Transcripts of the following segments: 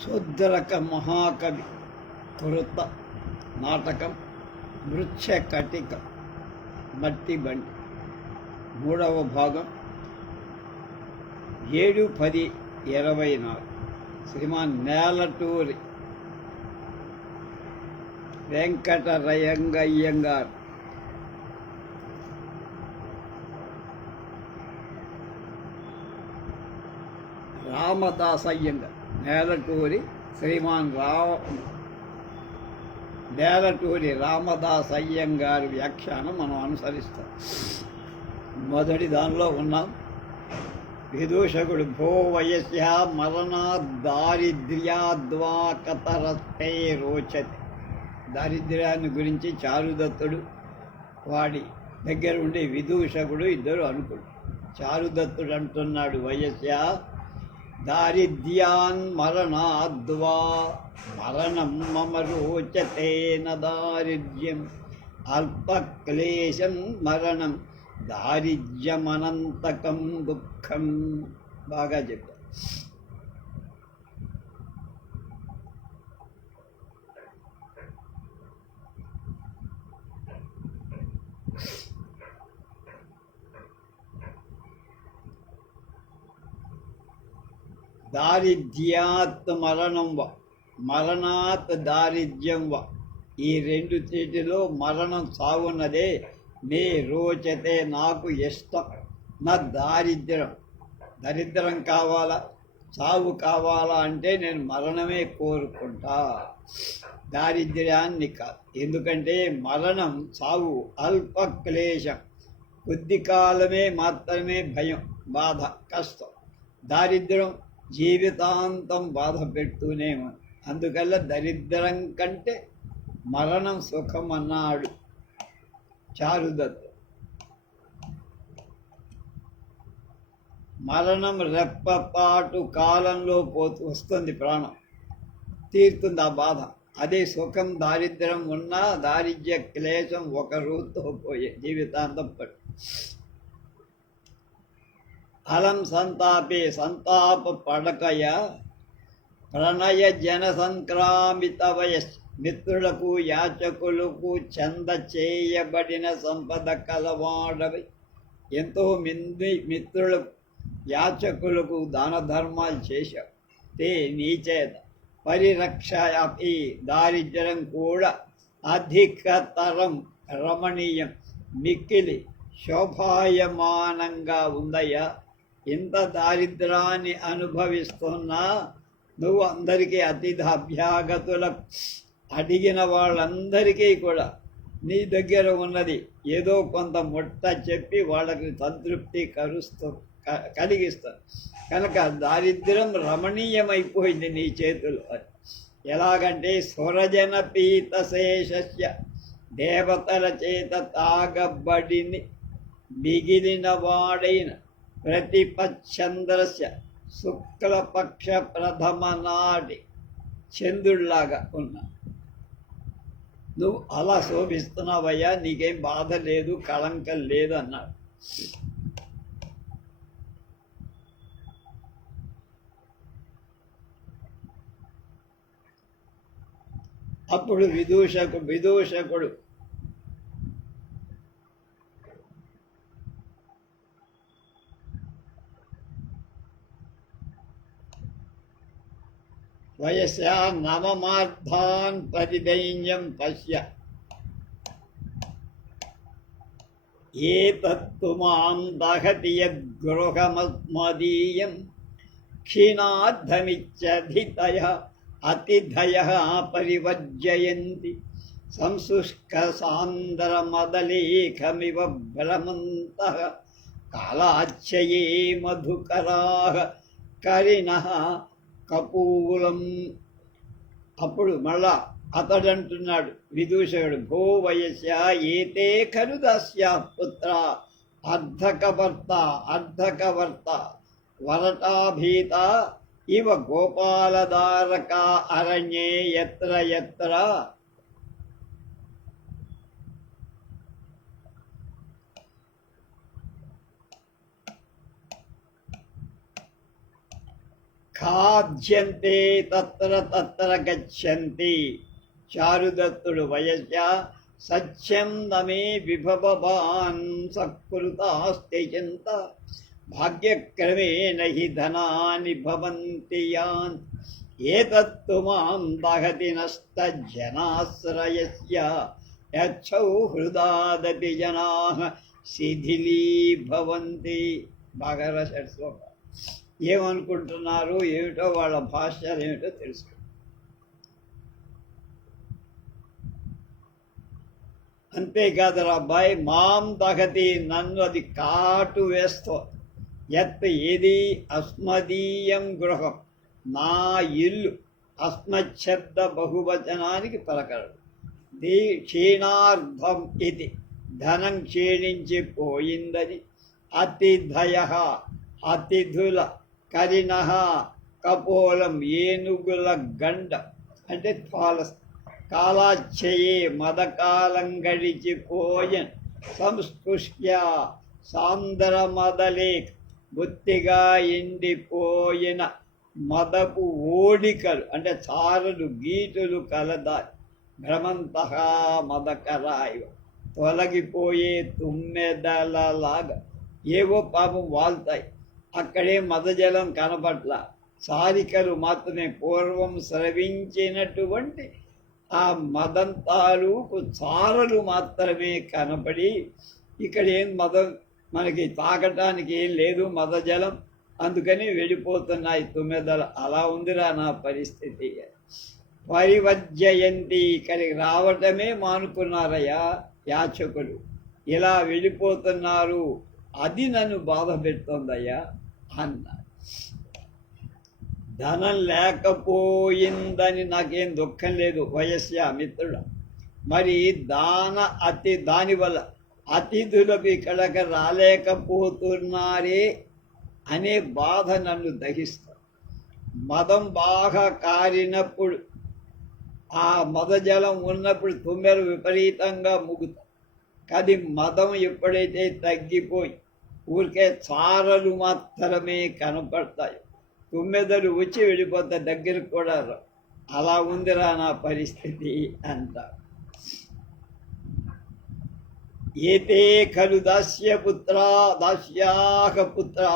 శూద్రక మహాకవి కృత నాటకం మృచ్ఛకటిక మట్టి బండి మూడవ భాగం 7/10/24 శ్రీమాన్ నేలటూరి వెంకటరయంగయ్యంగారు రామదాసయ్యంగారు నేలటూరి శ్రీమాన్ నేలటూరి రామదాసయ్యంగారి వ్యాఖ్యానం మనం అనుసరిస్తాం. మొదటి దానిలో ఉన్నాం. విదూషకుడు భో వయస్య మరణా దారిద్ర్యాద్వా కతరస్తే రోచతి. దారిద్ర్యాన్ని గురించి చారుదత్తుడు వాడి దగ్గర ఉండే విదూషకుడు ఇద్దరు అనుకుడు. చారుదత్తుడు అంటున్నాడు, వయస్య దారిద్ర్యాన్ మరణాద్వా మరణం మమ రోచతే న దారిద్ర్యం అల్పక్లేశం మరణం దారిద్ర్యమనంతకం దుఃఖం. బాగా చెప్పారు. దారిద్ర్యాత్ మరణం వ మరణాత్ దారిద్ర్యం వ, ఈ రెండు చీటిలో మరణం సాగున్నదే మే రోచతే, నాకు ఇష్టం. నా దరిద్రం కావాలా సాగు కావాలా అంటే నేను మరణమే కోరుకుంటా, దారిద్ర్యాన్ని కాదు. ఎందుకంటే మరణం సాగు అల్ప క్లేశం, కొద్ది కాలమే మాత్రమే భయం, బాధ, కష్టం. దారిద్ర్యం జీవితాంతం బాధ పెడుతూనే ఉంది. అందుకల్ల దరిద్రం కంటే మరణం సుఖం అన్నాడు చారుదత్తు. మరణం రెప్పపాటు కాలంలో వస్తుంది, ప్రాణం తీరుతుంది ఆ బాధ. అదే సుఖం దారిద్ర్యం ఉన్నా దారిద్ర్య క్లేశం ఒక రోజుతో పోయే, జీవితాంతం పట్టు. అలం సంతాపే సంతాప పడకయ ప్రణయ జన సంక్రామిత వయస్, మిత్రులకు యాచకులకు చంద చేయబడిన సంపద కలవాడవి. ఎంతో మంది మిత్రులకు యాచకులకు దాన ధర్మాలు చేశావు. తే నీచేత పరిరక్షయాపి, దారిద్ర్యం కూడా అధికతరం రమణీయం, మిక్కిలి శోభాయమానంగా ఉందయ్యా. ఇంత దారిద్రాన్ని అనుభవిస్తున్నా నువ్వు అందరికీ అతిథి అభ్యాగతులకు అడిగిన వాళ్ళందరికీ కూడా నీ దగ్గర ఉన్నది ఏదో కొంత ముట్ట చెప్పి వాళ్ళకి సంతృప్తి కలిగిస్తారు. కనుక దారిద్ర్యం రమణీయమైపోయింది నీ చేతులు. ఎలాగంటే స్వరజన పీతశేషస్య, దేవతల చేత తాగబడిని మిగిలిన వాడైన ప్రతిపచ్చంద్రస్య, శుక్లపక్ష ప్రథమ నాటి చంద్రుడిలాగా ఉన్నా నువ్వు అలా శోభిస్తున్నావయ్యా, నీకేం బాధ లేదు, కళంకం లేదు అన్నాడు. అప్పుడు విదూషకుడు వయస్యా నవమార్థాన్ ప్రతిదైన్యం పశ్య, ఏతత్తు మాం దహతి యద్గృహమస్మదీయం క్షీణాద్ధమిత్యధితయః అతిథయః పరివర్జయంతి సంశుష్క సాంద్రమదలేఖమివ భ్రమంతః కాలాచ్యయే మధుకరాః కరిణః కపూలం. అప్పుడు మళ్ళా అతడంటున్నాడు విదూషకుడు, భో వయస్య ఏతే ఖలు దాస్యా పుత్ర అర్ధకవర్త వరటాభీత ఇవ గోపాలదారక అరణ్యే యత్ర యత్ర. ఖాద్యంతే తత్ర తత్ర గచ్చంతి. చారుదత్తుడు వయస్య సత్యం నమే విభవాన్ సత్కృతాస్త్యజంత భాగ్యక్రమేణ హి ధనాని భవంతి యాన్. ఏతత్తు మాం దహతి నష్టజనాశ్రయస్య యచ్చౌహృదాదపి జనాః శిథిలీభవంతి. బాగా రాశాడు శ్లోకం. ఏమనుకుంటున్నారు ఏమిటో, వాళ్ళ భాష్యాలు ఏమిటో తెలుసు. అంతేకాదురా అబ్బాయి, మాం దహతి, నన్ను అది కాటు వేస్తో. ఎత్ ఏది అస్మదీయం గృహం, నా ఇల్లు. అస్మశబ్ద బహువచనానికి పలకడు. క్షీణార్థం ఇది, ధనం క్షీణించిపోయిందని. అతిథయ, అతిథుల. కరిణ, కపోలం, ఏనుగుల గండ అంటే ఫాలస్. కాలాచ్ఛయే, మదకాలం గడిచిపోయన్. సంస్పృశ్య, సాందర మదలే, బొత్తిగా ఎండిపోయిన మదపు ఓడికలు అంటే చారలు గీటులు కలదారి. భ్రమంతః మదకరాయ, తొలగిపోయే తుమ్మెదలలాగా ఏవో పాపం వాళ్తాయి. అక్కడే మదజలం కనపట్ల, చారికలు మాత్రమే పూర్వం స్రవించినటువంటి ఆ మదంతాలకు చారలు మాత్రమే కనపడి, ఇక్కడ ఏం మదం మనకి తాగటానికి ఏం లేదు మదజలం, అందుకని వెళ్ళిపోతున్నాయి తుమ్మెదలు. అలా ఉందిరా నా పరిస్థితి. పరివర్జయంతి, ఇక్కడికి రావటమే మానుకున్నారయ్యా యాచకులు. ఇలా వెళ్ళిపోతున్నారు, అది నన్ను బాధ పెడుతోందయ్యా అన్నారు. ధనం లేకపోయిందని నాకేం దుఃఖం లేదు వయస్య మిత్రుడు. మరి దానివల్ల అతిథులకు ఇక్కడికి రాలేకపోతున్నారే అనే బాధ నన్ను దహిస్తుంది. మదం బాగా కారినప్పుడు, ఆ మదజలం ఉన్నప్పుడు తుమ్మెలు విపరీతంగా ముగుతాయి. కానీ మదం ఎప్పుడైతే తగ్గిపోయి ఊరికే చారలు మాత్రమే కనపడతాయి, తుమ్మెదలు వచ్చి వెళ్ళిపోతాయి, దగ్గరకు కూడా రావు. అలా ఉందిరా నా పరిస్థితి అంటారు. ఏతే ఖలు దాస్యాహ పుత్రా,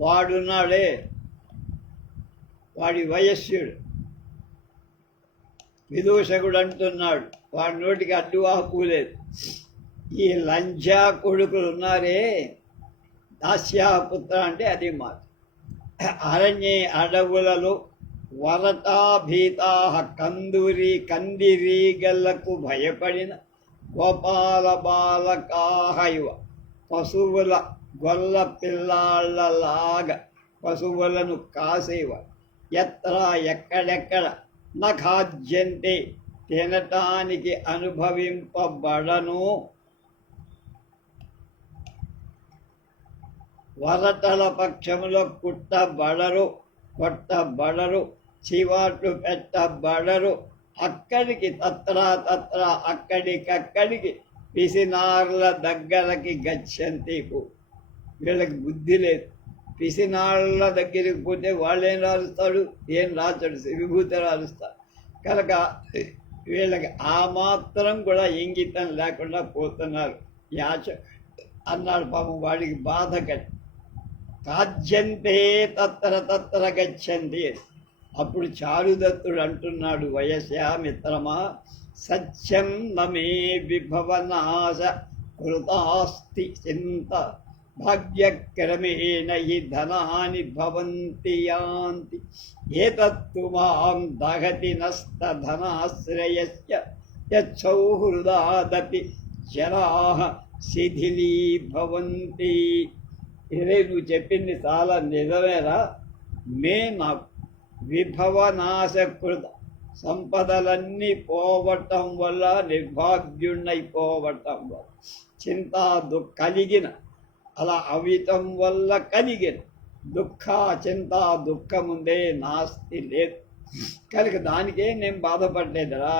వాడున్నాడే వాడి వయస్సుడు విదూషకుడు అంటున్నాడు, వాడి నోటికి అడ్డువాహపు లేదు. ఈ లంజా కొడుకులు ఉన్నారే, దాస్యాపుత్ర అంటే అది మాట. అరణ్యే, అడవులలో, వరటాభీతా, కందిరీగలకు భయపడిన గోపాల బాలకాహైవ, పశువుల గొల్ల పిల్లాళ్ళలాగా పశువులను కాసేవ. ఎత్ర, ఎక్కడెక్కడ, నఖాద్యంతే, తినటానికి అనుభవింపబడను. వరటల పక్షములో కొట్టబడరు, చివాట్లు పెట్టబడరు. అక్కడికి తత్ర అక్కడికక్కడికి పిసినార్ల దగ్గరకి గచ్చంతికు. వీళ్ళకి బుద్ధి లేదు. పిసినాళ్ళ దగ్గరికి పోతే వాళ్ళేం రాలుస్తాడు, ఏం రాచాడు, విభూతి రాలుస్తాడు. కనుక వీళ్ళకి ఆ మాత్రం కూడా ఇంగితం లేకుండా పోతున్నారు. యాచ అన్నాడు పాపం, వాడికి బాధ కట్టి. కాజ్యంతే తత్ర గచ్చంతి. అప్పుడు చారుదత్తుడు అంటున్నాడు, వయస్యా మిత్రమా, సత్యం నమే విభవనాశ కృతాస్తి చింత భాగ్యక్రమేణ హి ధనాని భవంతి యాంతి. ఏతత్తు మాం దహతి నష్టధనాశ్రయస్య యచ్చౌహృదాదపి జనాః శిథిలీభవంతి. ఇదే నువ్వు చెప్పింది చాలా నిజమేరా. నాకు విభవనాశకృత, సంపదలన్నీ పోవటం వల్ల, నిర్భాగ్యుణ్ణైపోవటం వల్ల, చింతా కలిగిన, అలా అవితం వల్ల కలిగిన దుఃఖ, చింత, దుఃఖముందే నాస్తి లేదు. కనుక దానికే నేను బాధపడలేదురా.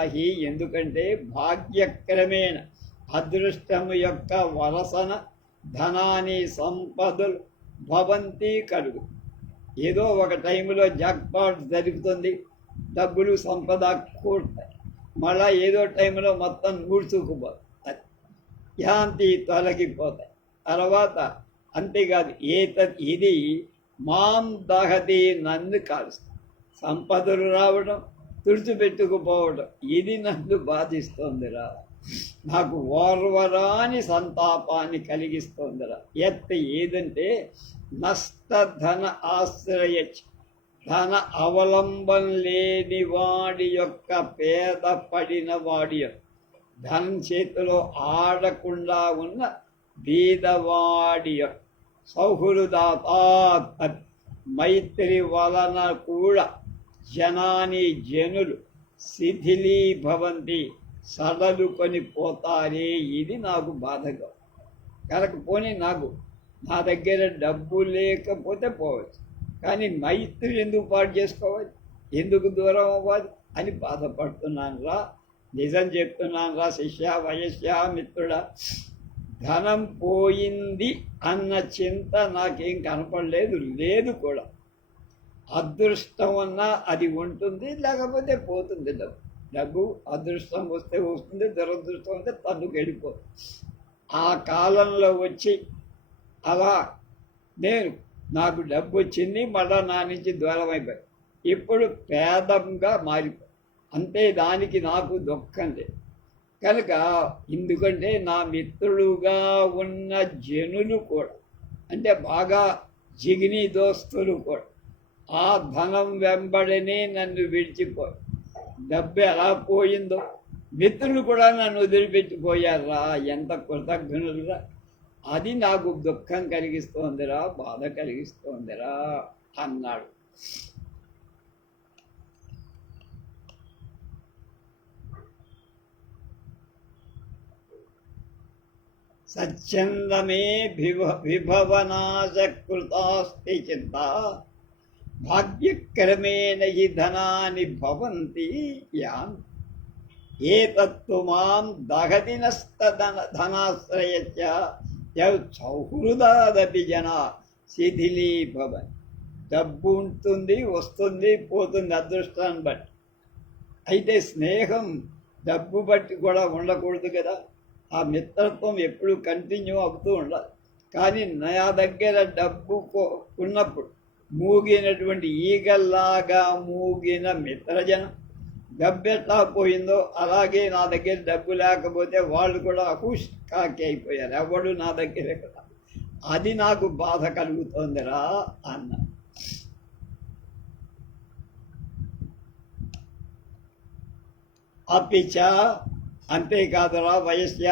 ఎందుకంటే భాగ్యక్రమేణ, అదృష్టము యొక్క వరసన ధనాన్ని, సంపదలు భవంతి కలుగు. ఏదో ఒక టైంలో జాక్పాట్ జరుగుతుంది, డబ్బులు సంపద కూడతాయి, మళ్ళా ఏదో టైంలో మొత్తం ఊడ్చుకుపోతాయి, యాంతి తొలగిపోతాయి. తర్వాత అంతేకాదు, ఇది మాం దహతి, నన్ను కాలుస్తుంది. సంపదలు రావడం, తుడిచిపెట్టుకుపోవడం, ఇది నన్ను బాధిస్తోందిరా, నాకు ఓర్వరాని సంతాపాన్ని కలిగిస్తోందిరా. ఏదంటే నష్టధన ఆశ్రయ, ధన అవలంబం లేని వాడి యొక్క, పేద పడిన వాడి యొక్క, ధనం చేతిలో ఆడకుండా ఉన్న బీదవాడి యొక్క, సౌహృదాతాత్, మైత్రి వలన కూడా జనులు శిథిలీభవంతి, సడలుకొని పోతారే. ఇది నాకు బాధగా కనుకపోని, నా దగ్గర డబ్బు లేకపోతే పోవచ్చు, కానీ మైత్రి ఎందుకు పాటు చేసుకోవాలి, ఎందుకు దూరం అవ్వాలి అని బాధపడుతున్నాను రా. నిజం చెప్తున్నాను రా శిష్య, వయస్య, మిత్రుడా. ధనం పోయింది అన్న చింత నాకేం కనపడలేదు, లేదు కూడా. అదృష్టం అన్నా అది ఉంటుంది, లేకపోతే పోతుంది. డబ్బు అదృష్టం వస్తే వస్తుంది, దురదృష్టం వస్తే తన్నుకు వెళ్ళిపోతుంది. ఆ కాలంలో వచ్చి అలా నాకు డబ్బు వచ్చింది, మళ్ళా నా నుంచి దూరం అయిపోయి, ఇప్పుడు పేదంగా మారిపోయి, అంతే. దానికి నాకు దుఃఖం లేదు కనుక, ఎందుకంటే నా మిత్రులుగా ఉన్న జనులు కూడా, అంటే బాగా జిగిని దోస్తులు కూడా, ఆ ధనం వెంబడనే నన్ను విడిచిపోయి, డబ్బు ఎలా పోయిందో మిత్రులు కూడా నన్ను వదిలిపెట్టిపోయారా, ఎంత కృతజ్ఞులురా. అది నాకు దుఃఖం కలిగిస్తోందిరా, బాధ కలిగిస్తోందిరా అన్నాడు. సచ్చందమే విభవనాశకృతాస్తి చింత, భాగ్యక్రమేణ హి ధనాని భవంతి యాన్, ఏతత్తు మాం దహతి నష్టధనాశ్రయస్య సౌహృదాదపి జన శిథిలీభవన్. డబ్బు ఉంటుంది, వస్తుంది, పోతుంది అదృష్టాన్ని బట్టి. అయితే స్నేహం డబ్బు బట్టి కూడా ఉండకూడదు కదా. ఆ మిత్రత్వం ఎప్పుడు కంటిన్యూ అవుతూ ఉండాలి. కానీ నా దగ్గర డబ్బు ఉన్నప్పుడు మూగినటువంటి ఈగల్లాగా మూగిన మిత్రజనం, డబ్బు ఎట్లా పోయిందో అలాగే నా దగ్గర డబ్బు లేకపోతే వాళ్ళు కూడా హుష్ కాకి అయిపోయారు, ఎవడు నా దగ్గర కదా. అది నాకు బాధ కలుగుతోందిరా అన్న. అపిచ, అంతేకాదురా వయస్య,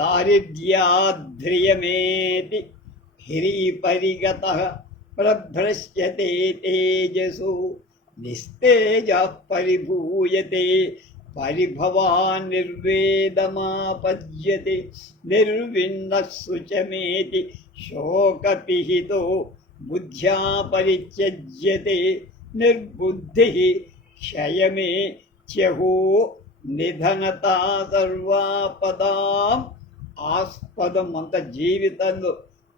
దారిద్ర్యాధ్రియమేతి హిరీపరిగత ప్రభ్రశ్యతే తేజసు, నిస్తేజ పరిభూయతే పరిభవాన్ నిర్వేదమాపజ్యతే, నిర్విన్న శుచమేతి శోకపిహితో బుద్ధ్యా పరిత్యజ్యతే, నిర్బుద్ధి క్షయమే చ్యహో నిధనతా సర్వాపదాం. ఆస్పదం అంత జీవితంలో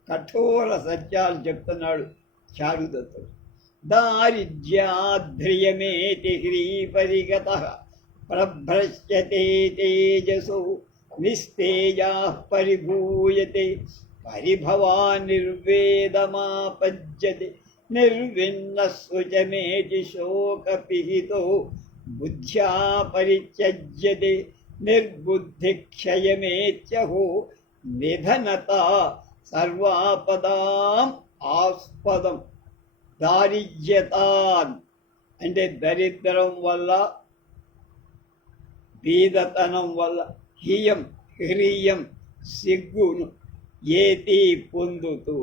కఠోర సత్యాలు చెప్తున్నాడు చారుదత్తుడు. దారిద్ర్యాధ్రియమేతి హ్రీపరిగత ప్రభ్రశ్యతే తేజసు, నిస్తేజా పరిభూయతే పరిభవాన్ నిర్వేదమాపజ్యతే, నిర్విన్న శుచమేతి శోకపిహితో బుద్ధ్యా పరిత్యజ్యతే, నిర్బుద్ధిక్షయమేత్యహో నిధనత సర్వాపదాం. ఆస్పదం దారిద్ర్యతాన్ అంటే దరిద్రం వల్ల, బీదతనం వల్ల, హియం హ్రీయం సిగ్గును, ఏతి పొందుతూ,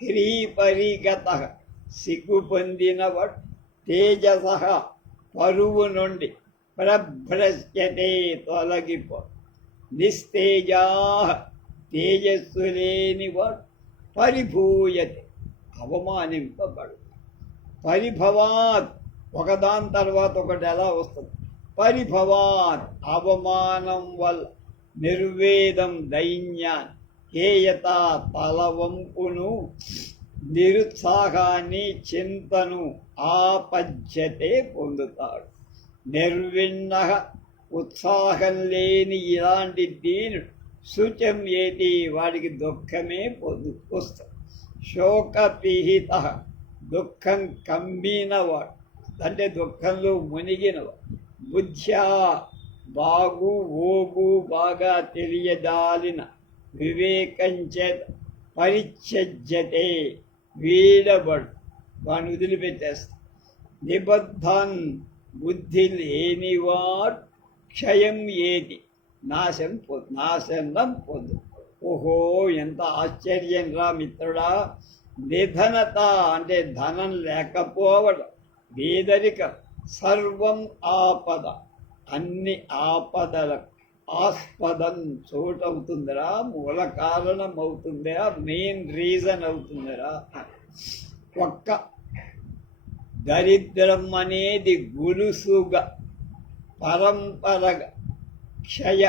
హ్రీపరిగత సిగ్గు పొందినవాడు, తేజస పరువు నుండి, ప్రభ్రశ్యతే తొలగిపో, నిస్తేజా తేజస్సు లేనివాడు, పరిభూయతే అవమానింపబడు, పరిభవాత్ ఒకదాని తర్వాత ఒకటి ఎలా వస్తుంది, పరిభవాత్ అవమానం వల్ల, నిర్వేదం దైన్యాన్ హేయత తలవంపును, నిరుత్సాహాన్ని చింతను ఆపజ్యతే పొందుతాడు. నిర్విణ ఉత్సాహం లేని ఇలాంటి దీనుడు శుచం ఏది వాడికి దుఃఖమే వస్తుంది. శోకపీహిత దుఃఖం కమ్మినవాడు అంటే దుఃఖంలో మునిగినవాడు. బుద్ధ్యా బాగు ఓగు బాగా తెలియదాలిన వివేకంచేత పరిత్యజ్యతే వీడబడు వాడిని వదిలిపెట్టేస్తా. నిబద్ధన్ బుద్ధి లేనివాడు క్షయం ఏది నాశనం పొందు. ఓహో ఎంత ఆశ్చర్యం రా మిత్రుడా. నిధనత అంటే ధనం లేకపోవడం, పేదరికం, సర్వం ఆపద అన్ని ఆపదలకు ఆస్పదం చోటవుతుందిరా, మూల కారణం అవుతుందిరా, మెయిన్ రీజన్ అవుతుందిరా. ఒక్క దరిద్రం అనేది గులుసుగా పరంపరగా క్షయ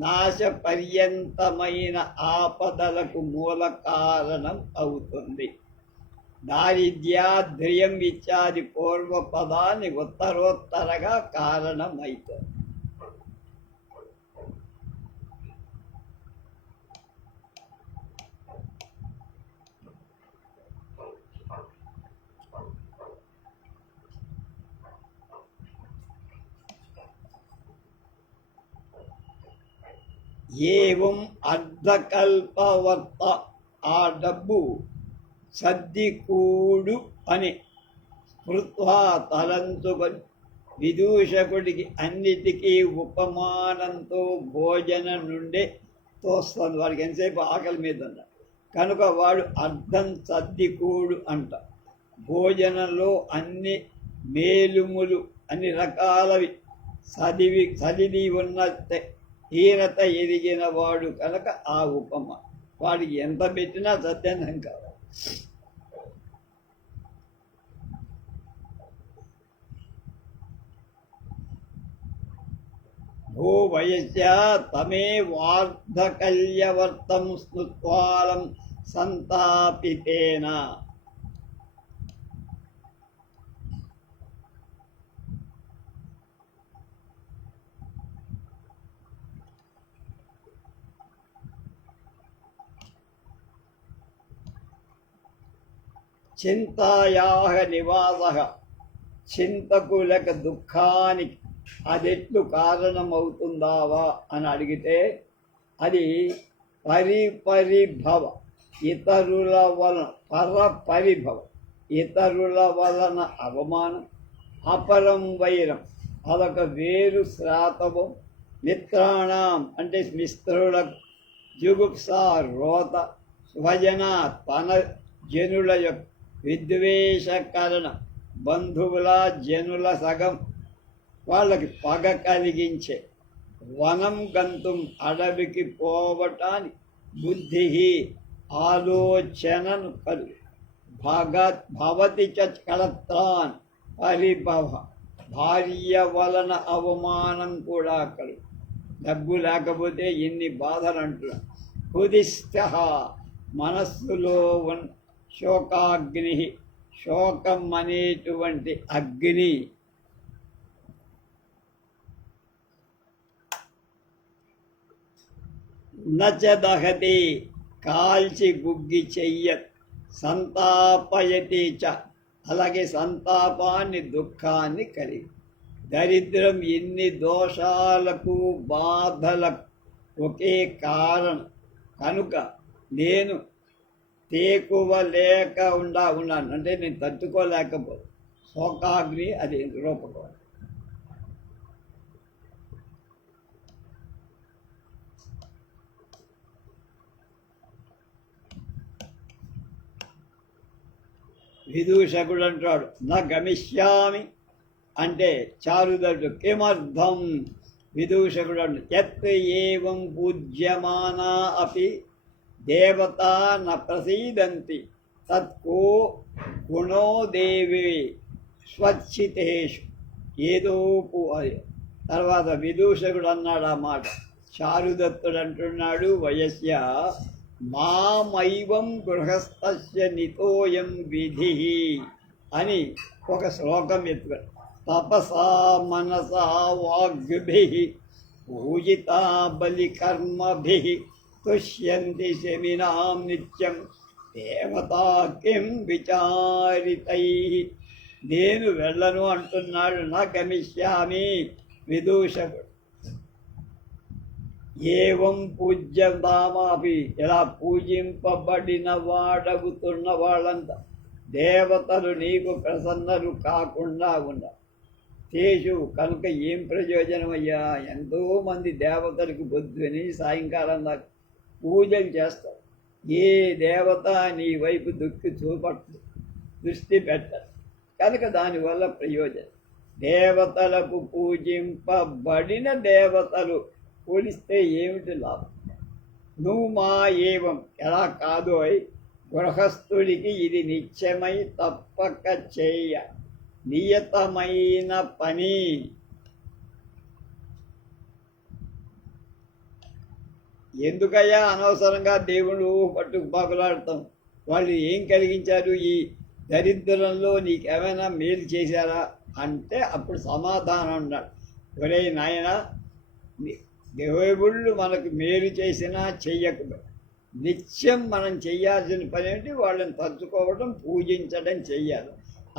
నాశ పర్యంతమైన ఆపదలకు మూల కారణం అవుతుంది. దారిద్ర్యం ఇత్యాది పూర్వపదాన్ని ఉత్తరోత్తరగా కారణమవుతుంది. ఏవం అర్ధకల్పవర్త ఆ డబ్బు సర్దికూడు అని స్మృత్వా తలంచుకొని విదూషకుడికి అన్నిటికీ ఉపమానంతో భోజనం నుండే తోస్తుంది. వాడికి ఎంతసేపు ఆకలి మీద ఉన్నాడు కనుక వాడు అర్ధం సర్దికూడు అంట. భోజనంలో అన్ని మేలుములు అన్ని రకాలవి చదివి ఉన్నట్టే హీనత ఎదిగిన వాడు కనుక ఆ ఉపమ. వాడికి ఎంత పెట్టినా సత్యాన్నం కావాలి. భూ వయస్య తమే వార్ధకల్యవర్తం స్మృత్వాలం సంతాపితేన. చింతాయాహ నివాస చింతకులకు దుఃఖానికి అదెట్లు కారణమవుతుందావా అని అడిగితే అది పరిభవ ఇతరుల వలన పరపరిభవ ఇతరుల వలన అవమానం, అపరం వైరం అదొక వేరు శ్రాతవం, మిత్రాణం అంటే మిత్రులకు జుగుప్స రోత, స్వజన తన జనుల యొక్క విద్వేషకరణ, బంధువుల జనుల సగం వాళ్ళకి పగ కలిగించే, వనం గంతుం అడవికి పోవటానికి బుద్ధి ఆలోచనను కలుగు, భవతి చ కళత్రాన్ పరిభవ భార్య వలన అవమానం కూడా కలుగు. డబ్బు లేకపోతే ఎన్ని బాధలు అంటున్నా. హృదిస్థ మనస్సులో ఉన్న శోకాగ్ని శోకం అనేటువంటి అగ్ని నచదహతి కాల్చి గుగ్గి చెయ్య, సంతాపయతి చ అలాగే సంతాపాన్ని దుఃఖాన్ని కలిగి. దరిద్రం ఎన్ని దోషాలకు బాధలకు ఒకే కారణం కనుక నేను తేకువ లేక ఉన్నాను అంటే నేను తట్టుకోలేకపో శోకాగ్ని అది రూపకం. విదూషకుడు అంటాడు నా గమిష్యామి అంటే చారుదడు కిమర్థం. విదూషకుడు అంటు యత్ ఏవం పూజ్యమానా అపి దేవతా న ప్రసీదంతి తత్కో గుణో దేవి స్వచ్ఛితేషు. ఏదో తర్వాత విదూషకుడు అన్నాడు ఆ మాట. చారుదత్తుడు అంటున్నాడు వయస్య మామైవం గృహస్థస్య నితోయం విధి అని ఒక శ్లోకం ఎత్తుతారు. తపసా మనసా వాగ్భి పూజితా బలికర్మభి తుష్యంతి శమినాం నిత్యం దేవతా కిం విచారితై. నేను వెళ్ళను అంటున్నాడు. నా గమిష్యామి విదూషకుడు. ఏవం పూజ్యతామాపి, ఇలా పూజింపబడిన వాడగుతున్న వాళ్ళంతా దేవతలు నీకు ప్రసన్నలు కాకుండా ఉన్నారు. తేజు కనుక ఏం ప్రయోజనం అయ్యా? ఎంతోమంది దేవతలకు పొద్దుని సాయంకాలం దాకా పూజలు చేస్తారు. ఏ దేవత నీ వైపు దృష్టి పెట్టరు. కనుక దానివల్ల ప్రయోజనం. దేవతలకు పూజింపబడిన దేవతలు పోలిస్తే ఏమిటి లాభం? నువ్వు మా ఏవం, ఎలా కాదో గృహస్థుడికి ఇది నిత్యమై తప్పక చేయ నియతమైన పని. ఎందుకయ్యా అనవసరంగా దేవుడు పట్టుకు పాకులాడతాం? వాళ్ళు ఏం కలిగించారు? ఈ దరిద్రంలో నీకేమైనా మేలు చేశారా అంటే అప్పుడు సమాధానం అన్నాడు. ఒరే నాయన, దేవుళ్ళు మనకు మేలు చేసినా చెయ్యకపోయి నిత్యం మనం చెయ్యాల్సిన పని ఏంటి? వాళ్ళని తలుచుకోవడం, పూజించడం చెయ్యాలి.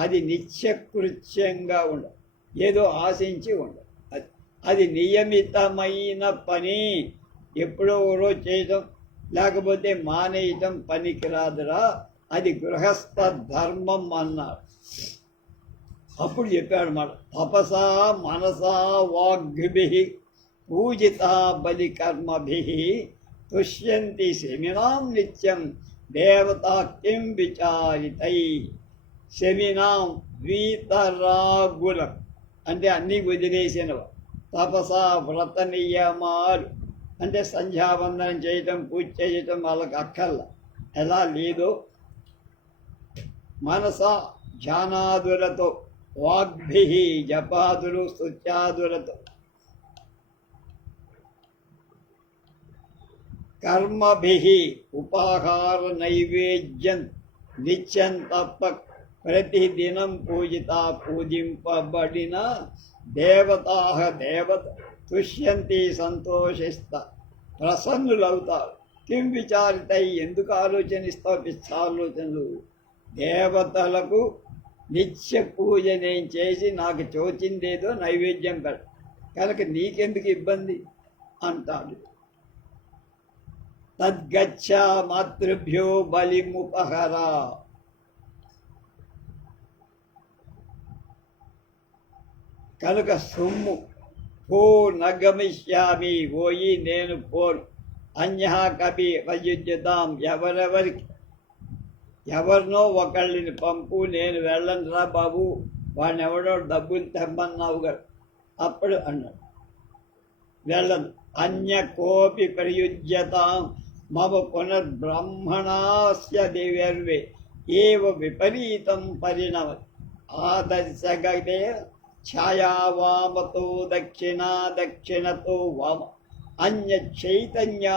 అది నిత్యకృత్యంగా ఉండదు, ఏదో ఆశించి ఉండదు. అది నియమితమైన పని. ఎప్పుడో రోజు చేయటం లేకపోతే మానేయటం పనికిరాదురా. అది గృహస్థ ధర్మం అన్నాడు. అప్పుడు చెప్పాడు మాట, తపసా మనసా వాగ్భి పూజితా బలికర్మభి తుష్యంతి శమినాం నిత్యం దేవతా కిం విచారితై. శమినాం వీతరాగులం అంటే అన్నీ వదిలేసినవి. తపసా వ్రత నియమాలు అంటే సంధ్యావందనం చేయటం, పూజ చేయటం వాళ్ళకి అక్కర్ల, ఎలా లేదో. మనస ధ్యానాదులతో, వాగ్భి జపాదులు స్తుత్యాదులతో, కర్మభి ఉపాహార నైవేద్యం నిత్యం తప్ప ప్రతిదినం పూజింపబడిన దేవతా తుష్యంతి సంతోషిస్తా, ప్రసన్నులవుతారు. కిం విచారితై, ఎందుకు ఆలోచనిస్తావు పిచ్చాలోచనలు? దేవతలకు నిత్య పూజ నేను చేసి నాకు తోచిందేదో నైవేద్యం పెట్ట, కనుక నీకెందుకు ఇబ్బంది అంటాడు. తద్గచ్చ మాతృభ్యో బలిముపహర. కనుక సొమ్ము పో నగమిష్యామి, పోయి నేను పోను. అన్యహా కవి ప్రయుజ్యతాం, ఎవరినో ఒకళ్ళని పంపు, నేను వెళ్ళను రా బాబు, వాడిని ఎవడో డబ్బులు తెమ్మన్నావు కదా, అప్పుడు అన్నాడు వెళ్ళను. అన్య కోపి ప్రయుజ్యతాం మమ పునర్బ్రహ్మణాస్య దేవర్వే ఏవ విపరీతం పరిణమతి. ఆదర్శగదే ఛాయావామతో దక్షిణతో వామ అన్య చైతన్య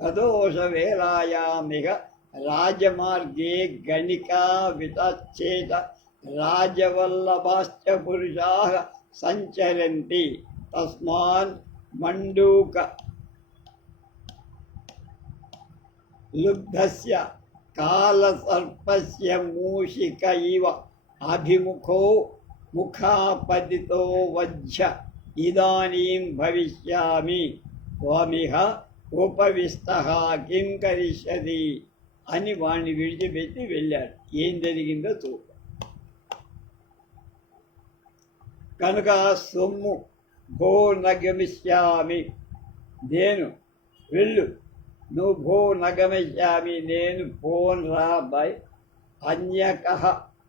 తదోష వేలాయామిగ రాజమార్గే గణికా వితచ్చేత రాజవల్లభాశ్చ పురుషాః సంచరంతి. తస్మాన్ మండూక లుబ్ధస్య కాలసర్పస్య మూషిక ఇవ అభిముఖో ముఖాపతితో వజ్జ ఇదానీం భవిష్యామి త్వమిహ ఉపవిష్టః కిం కరిష్యతి అని వాణ్ణి విడిచిపెట్టి వెళ్ళాడు. ఏం జరిగిందో చూడ. కనుక సొమ్ము భో నగమిష్యామి, నేను వెళ్ళు. నువ్వు భో నగమిష్యామి, నేను పోన్ రా బై. అన్యకః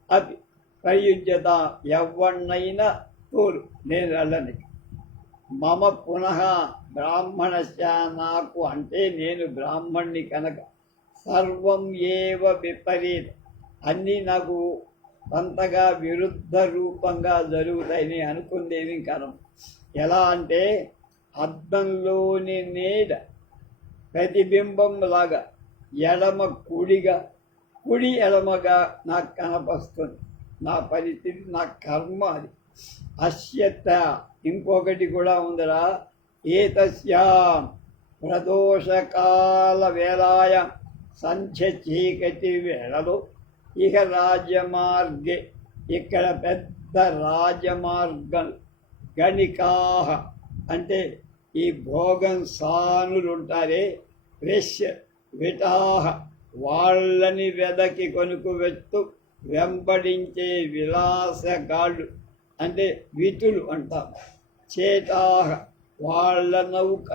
అపి ప్రయుజ్యత, ఎవరినైనా తోడు, నేను వెళ్ళని. మమ పునః బ్రాహ్మణస్య, నాకు అంటే నేను బ్రాహ్మణ్ణి కనుక సర్వం ఏవ విపరీత, అన్నీ నాకు అంతగా విరుద్ధ రూపంగా జరుగుతాయని అనుకుందేమి కరం. ఎలా అంటే అద్దంలోని నీడ ప్రతిబింబంలాగా ఎడమ కుడిగా కుడి ఎడమగా నాకు కనపస్తుంది. నా పరిస్థితి, నా కర్మ అది. అస్యత ఇంకొకటి కూడా ఉందిరా. ఏతస్యా ప్రదోషకాల వేళాయ సంధ్య చీకటి వేళలో ఇక రాజమార్గే, ఇక్కడ పెద్ద రాజమార్గం, గణికాహ అంటే ఈ భోగం సానులు ఉంటారే, వేశ్య విటాహ వాళ్ళని వెదకి కొనుకు వెత్తు వెంబడించే విలాసగాళ్ళు అంటే విటులు అంటాం. చేటాహ వాళ్ళ నౌక,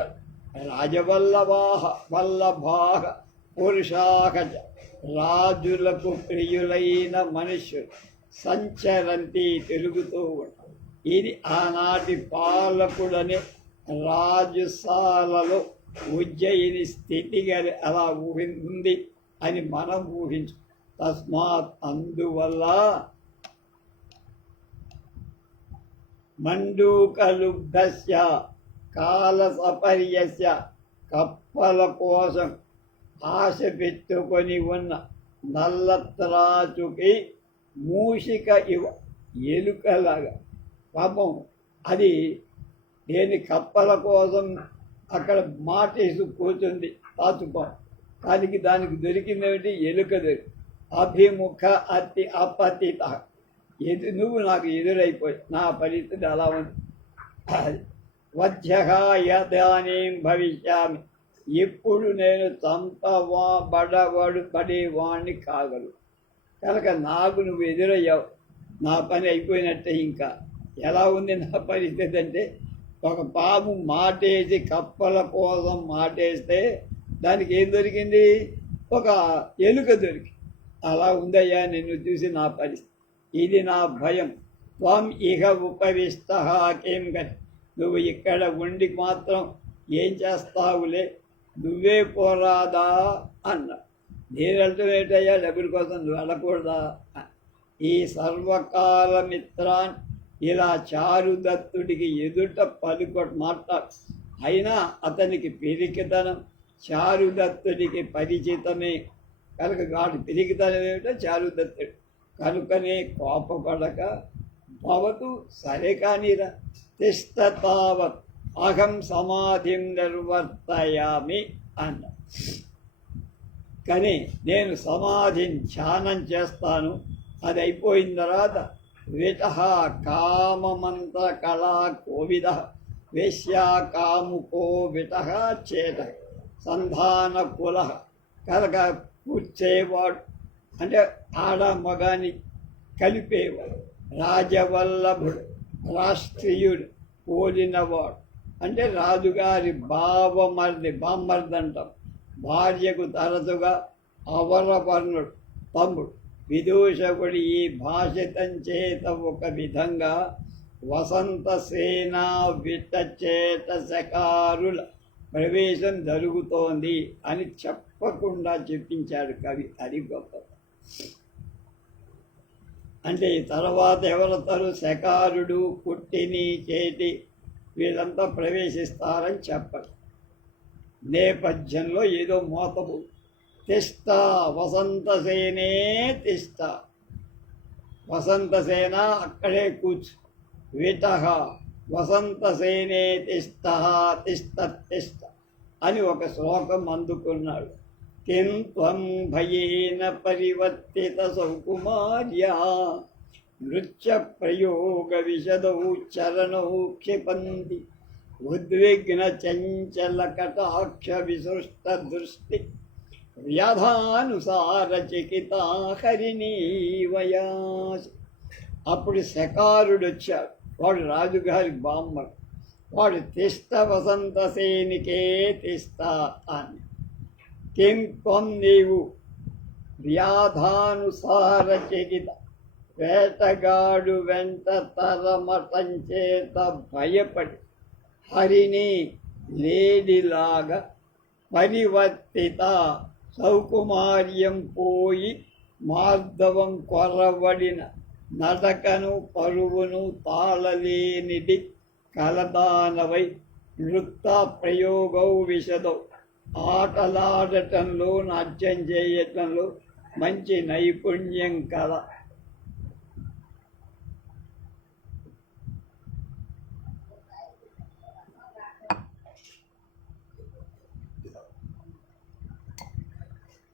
రాజవల్లభాహ వల్లభాహ పురుషాహ రాజులకు ప్రియులైన మనుష్యులు సంచరంతి తిరుగుతూ ఉంటారు. ఇది ఆనాటి పాలకుడని రాజుశాలలో ఉజ్జయిని స్థితిగతి అలా ఉంది అని మనం ఊహించు. తస్మాత్ అందువల్ల మండూకలుబ్ధస్య కాల సపర్యస్య కప్పల కోసం ఆశ పెట్టుకొని ఉన్న నల్లత్రాచుకి మూషిక ఇవ ఎలుకలాగా పాపం అది దేని కప్పల కోసం అక్కడ మాటేసి కూర్చుంది తాచుకో. దానికి దొరికిందేమిటి? ఎలుక దొరికి. అభిముఖ అతి అపతిత నువ్వు నాకు ఎదురైపోయి నా పరిస్థితి అలా ఉంది. వధ్యహాయదానీం భవిష్యామి, ఎప్పుడు నేను పడేవాణ్ణి కాగలు కనుక నాకు నువ్వు ఎదురయ్యావు, నా పని అయిపోయినట్టే. ఇంకా ఎలా ఉంది నా పరిస్థితి అంటే, ఒక పాము మాటేసి కప్పల కోసం మాటేస్తే దానికి ఏం దొరికింది? ఒక ఎలుక దొరికి. అలా ఉందయ్యా నిన్ను చూసి నా పరిస్థితి. ఇది నా భయం. త్వం ఇహ ఉపవిష్ట కేం గతి, నువ్వు ఇక్కడ ఉండి మాత్రం ఏం చేస్తావులే, నువ్వే పోరాదా అన్న. నేను వెళ్తావు ఏంటయ్యా, డబ్బుల కోసం నువ్వు వెళ్ళకూడదా? ఈ సర్వకాల మిత్రాన్ ఇలా చారుదత్తుడికి ఎదుట మాట్లాడు. అయినా అతనికి పిరికితనం చారుదత్తుడికి పరిచితమే కనుక వాడి పిరికితనం ఏమిటో చారుదత్తుడు కనుకనే కోపపడక భవతు సరే కానీరా తిష్ట తావత్ అహం సమాధిం నిర్వర్తయామి అన్న. కానీ నేను సమాధిని ధ్యానం చేస్తాను. అది అయిపోయిన తర్వాత విటహ కామమంత్ర కళా కోవిద వేశ్యా కాముకో విటహ చేత సంధాన కుల కనుక కూర్చేవాడు అంటే ఆడ మగాని కలిపేవాడు. రాజవల్లభుడు రాష్ట్రీయుడు పోలినవాడు అంటే రాజుగారి బామ్మర్ది అంటాం. భార్యకు తరచుగా అవరవర్ణుడు తమ్ముడు. విదూషకుడు ఈ భాషితం చేత ఒక విధంగా వసంత సేనా విటచేత శకారుల ప్రవేశం జరుగుతోంది అని చెప్పకుండా చెప్పించాడు కవి. అది గొప్ప. అంటే తర్వాత ఎవరతారు? శకారుడు, పుట్టిని, చేటి వీళ్ళంతా ప్రవేశిస్తారని చెప్పరు. నేపథ్యంలో ఏదో మోతపు తిష్ట వసంతసేనే తిష్ట, వసంతసేన అక్కడే కూర్చు. విటహ వసంతసేనే తిష్ట తిష్ట తిష్ట అని ఒక శ్లోకం అందుకున్నాడు. కిం త్వం భయేన పరివర్తిత సౌకుమార్యా నృత్య ప్రయోగ విశదౌ చరణౌ క్షిపంతి ఉద్విగ్న చంచల కటాక్ష విసృష్ట దృష్టి వ్యాధానుసార చికితా హరిణీవయాస్. అప్పుడు శకారుడు వచ్చాడు. వాడు రాజుగారి బామ్మడు. వాడు తిష్ట వసంతసేనికే తిష్ట అని. కిం త్వం నీవు వ్యాధానుసార చకిత వేటగాడు వెంట తరమటం చేత భయపడి హరిని లేడిలాగా పరివర్తిత సౌకుమార్యం పోయి మార్ధవం కొరవడిన నడకను పరువును తాళలేనిది కలదానవై నృత్త ప్రయోగౌ విశదౌ ఆటలాడటంలో నాట్యం చేయటంలో మంచి నైపుణ్యం కల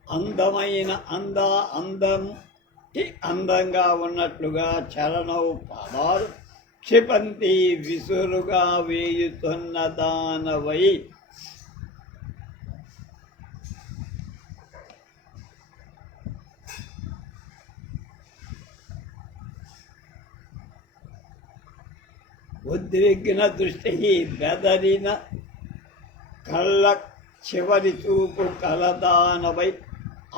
అందమైన అందంగా ఉన్నట్లుగా చరణవు పాదాలు క్షిపంతి విసురుగా వేయుతున్న దానవై ఉద్విగ్న దృష్టి బెదరిన కళ్ళ చివరి చూపు కలదానవై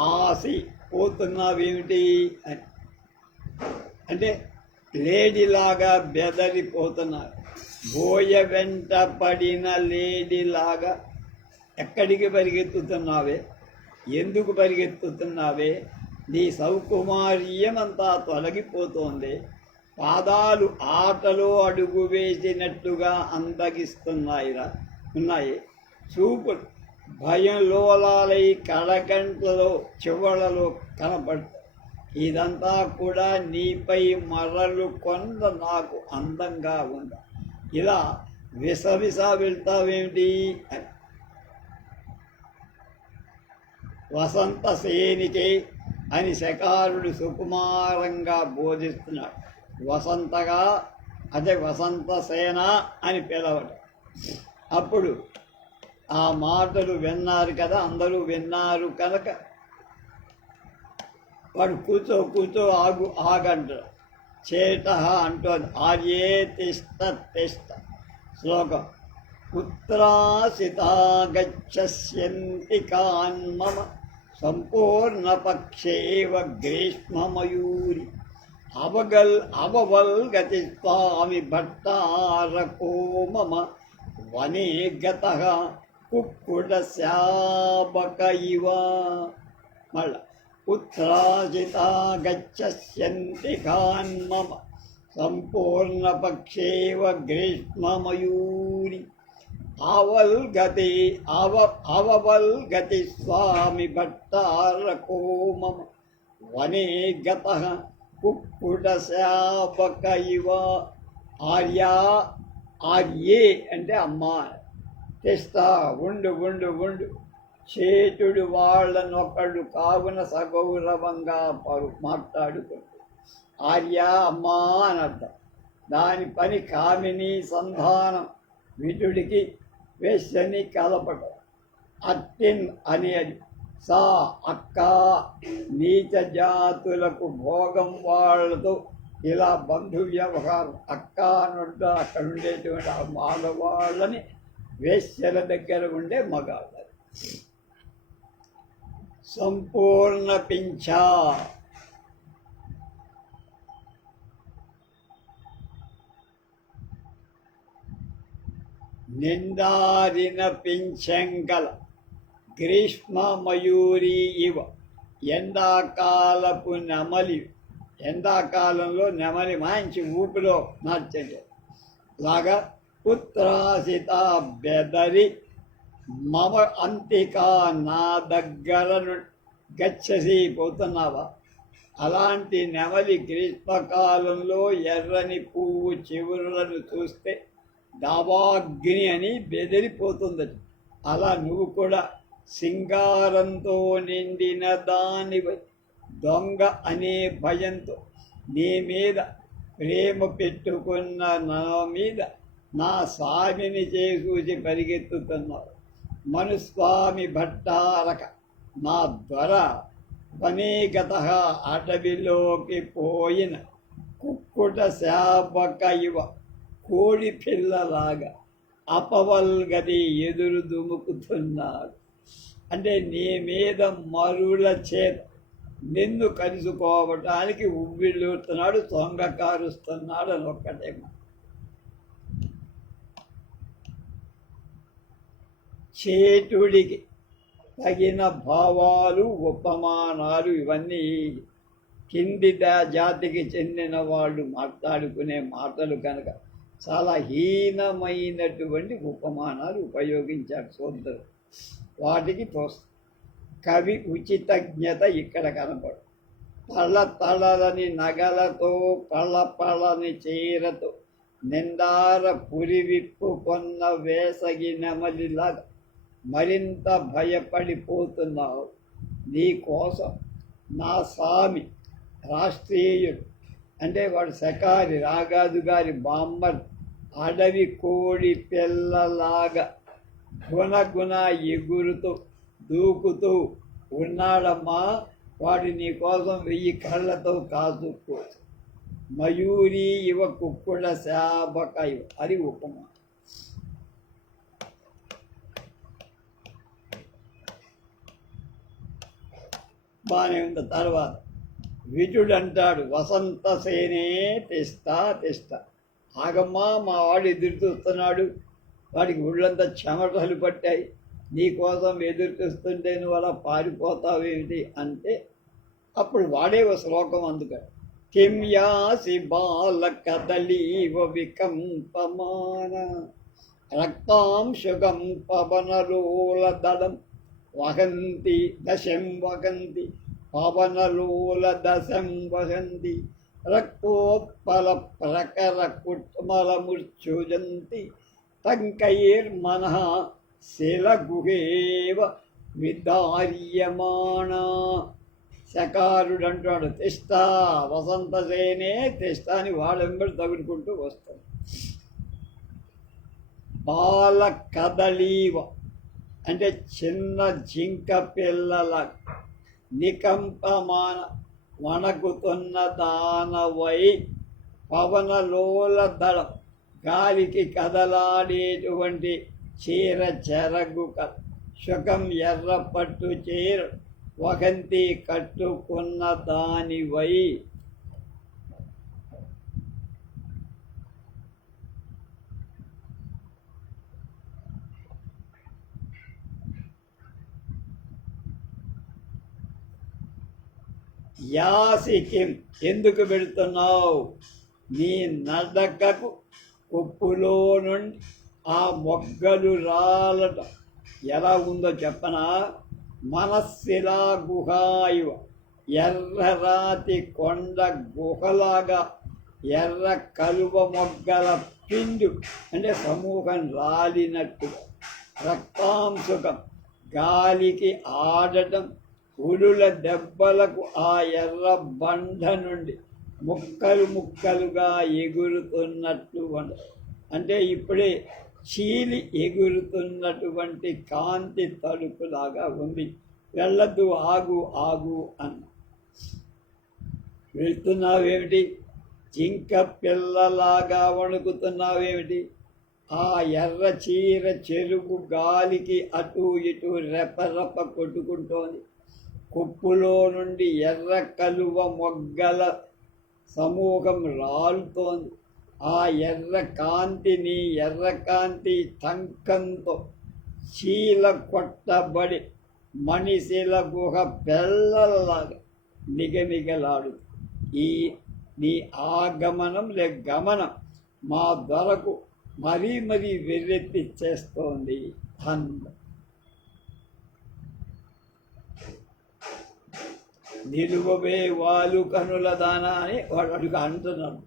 ఆసి పోతున్నావేమిటి అని. అంటే లేడీలాగా బెదరిపోతున్నారు. బోయ వెంట పడిన లేడీలాగా ఎక్కడికి పరిగెత్తుతున్నావే, ఎందుకు పరిగెత్తుతున్నావే? నీ సౌకుమార్యమంతా తొలగిపోతోంది. పాదాలు ఆటలో అడుగు వేసినట్టుగా ఉన్నాయి. చూపులు భయంలోలాలై కళగంటలో చివరలో కనపడతాయి. ఇదంతా కూడా నీపై మరలు కొండ నాకు అందంగా ఉందా, ఇలా విసవిస వెళ్తావేమిటి అని. వసంత సేనికే అని శకారుడు సుకుమారంగా బోధిస్తున్నాడు. వసంతగా అదే వసంత సేన అని పిలవడం. అప్పుడు ఆ మాటలు విన్నారు కదా, అందరూ విన్నారు కనుక వాడు కూర్చో ఆగంటారు. చేట అంటోంది. ఆర్యే తిష్ట శ్లోకం. పుత్రాసితా గచ్చస్యంతి కాన్మమ సంపూర్ణపక్షేవ గ్రీష్మమయూరి అవవల్గతి స్వామి భట్టారకో మమ వనే గతః కుక్కుటశాపక ఇవ. మళ్ళా పుత్రాజితా గచ్చస్యంతి కాన్మమ సంపూర్ణపక్షేవ గ్రీష్మమయూరి అవవల్గతి స్వామి భట్టారకో మమ వనే గతః కుక్కుటశాపక ఇవ. ఆర్యే అంటే అమ్మా, తెస్తా ఉండు చేతుడు వాళ్ళనొకడు కావున సగౌరవంగా మాట్లాడుకుంటూ ఆర్య అమ్మా అని అర్థం. దాని పని కామిని సంధానం, విటుడికి వేశ్యని కలపటం. అత్తిన్ అనేది సా అక్క, నీచ జాతులకు భోగం వాళ్ళతో ఇలా బంధు వ్యవహారం. అక్క అనుంటూ అక్కడ ఉండేటువంటి ఆ మగవాళ్ళని వేశ్యల దగ్గర ఉండే మగాళ్ళ. సంపూర్ణ పింఛ నిండారిన పింఛంగల గ్రీష్మమయూరి ఇవ. ఎండాకాలపు నెమలి, ఎండాకాలంలో నెమలి మంచి ఊపిలో నాట్యండి లాగా పుత్రాసిత బెదరి మమ అంతికా నా దగ్గరను గచ్చసి పోతున్నావా. అలాంటి నెమలి గ్రీష్మకాలంలో ఎర్రని పువ్వు చివురులను చూస్తే దావాగ్ని అని బెదిరిపోతుంది. అలా నువ్వు కూడా సింగారంతో నిండిన దానివై దొంగ అనే భయంతో నీ మీద ప్రేమ పెట్టుకున్న నా మీద నా స్వామిని చేకూచి పరిగెత్తుతున్నావు. మనుస్వామి భట్టారక నా ధ్వర వనేగత అటవిలోకి పోయిన కుక్కుట శాపక ఇవ. కోడి పిల్లలాగా అపవల్గది ఎదురు దుముకుతున్నాడు. అంటే నీ మీద మరుల చేత నిన్ను కలుసుకోవటానికి ఉవ్విళ్ళూతున్నాడు, తొంగ కారుస్తున్నాడు అని ఒక్కటే. చేటుడికి తగిన భావాలు ఉపమానాలు ఇవన్నీ కింది జాతికి చెందిన వాళ్ళు మాట్లాడుకునే మాటలు కనుక చాలా హీనమైనటువంటి ఉపమానాలు ఉపయోగించారు సోదరు. వాటికి తోస్తుంది. కవి ఉచితజ్ఞత ఇక్కడ కనపడు. తళతళలని నగలతో పళపళని చీరతో నిండార పురి విప్పుకొన్న వేసగి నెమలిలాగా మరింత భయపడిపోతున్నావు. నీ కోసం నా స్వామి రాష్ట్రీయుడు అంటే వాడు శకారి రాగాదు గారి బామ్మర్ అడవి కోడి పిల్లలాగా గుణగుణ ఎగురుతూ దూకుతూ ఉన్నాడమ్మా. వాడు నీ కోసం 1000 కళ్ళతో కాచుకో. మయూరి ఇవ కుక్కుడ శాపక ఇవ. అది ఉపమా. బాగానే ఉంది. తర్వాత విజుడు అంటాడు, వసంత సేనే తెస్తా. ఆగమ్మా, మా వాడు ఎదురు చూస్తున్నాడు, వాడికి ఒళ్ళంతా చెమటలు పట్టాయి, నీకోసం ఎదురు చూస్తుంటే నువ్వు అలా పారిపోతావేమిటి అంటే అప్పుడు వాడే ఒక శ్లోకం అందుకని, కిం యాసి బాల కదలీవ వికంపమాన రక్తాంశుగం పవనలోల దళం వహంతి దశం వహంతి పవనలోల దశం వహంతి రక్తోత్పల ప్రకర కుట్మలముర్చుజంతి తంకైర్మనః శిలగుహేవ విదార్యమాణ. శకారుడు అంటాడు, తెస్తా వసంతసేనే తెస్తా అని వాళ్ళెంబడి తగులుకుంటూ వస్తాడు. బాల కదలీవ అంటే చిన్న జింక పిల్లల నికంపమాన వణకుతున్న దానవై పవనలోల దళం గాలికి కదలాడేటువంటి చీర చెరగుక శుకం ఎర్ర పట్టు చీర వగంతి కట్టుకున్న దానివై. యాసికిం ఎందుకు పెడుతున్నావు? నీ నడకకు కొప్పులో నుండి ఆ మొగ్గలు రాలటం ఎలా ఉందో చెప్పనా? మనస్సిలా గుహాయువ ఎర్రరాతి కొండ గుహలాగా ఎర్ర కలువ మొగ్గల పిండు అంటే సమూహం రాలినట్టుగా రక్తాంశుకం గాలికి ఆడటం ఉలుల దెబ్బలకు ఆ ఎర్ర బండ నుండి ముక్కలు ముక్కలుగా ఎగురుతున్నట్టు అంటే ఇప్పుడే చీలి ఎగురుతున్నటువంటి కాంతి తలుపులాగా ఉంది. వెళ్ళద్దు, ఆగు అన్న. వెళ్తున్నావేమిటి? జింక పిల్లలాగా వణుకుతున్నావేమిటి? ఆ ఎర్ర చీర చెరుగు గాలికి అటు ఇటు రెపరెప కొట్టుకుంటోంది. కుప్పులో నుండి ఎర్ర కలువ మొగ్గల సమూహం రాలుతోంది. ఆ ఎర్ర కాంతిని ఎర్ర కాంతి టంకంతో శీల కొట్టబడి మణిశిల గుహ పిల్లలాగా నిగనిగలాడు. నీ ఆగమనం గమనం మా దొరకు మరీ వెర్రెత్తి చేస్తోంది అన్న. నిలువవే వాలు కనుల దానా అని వాడు అడుగు అంటున్నాడు.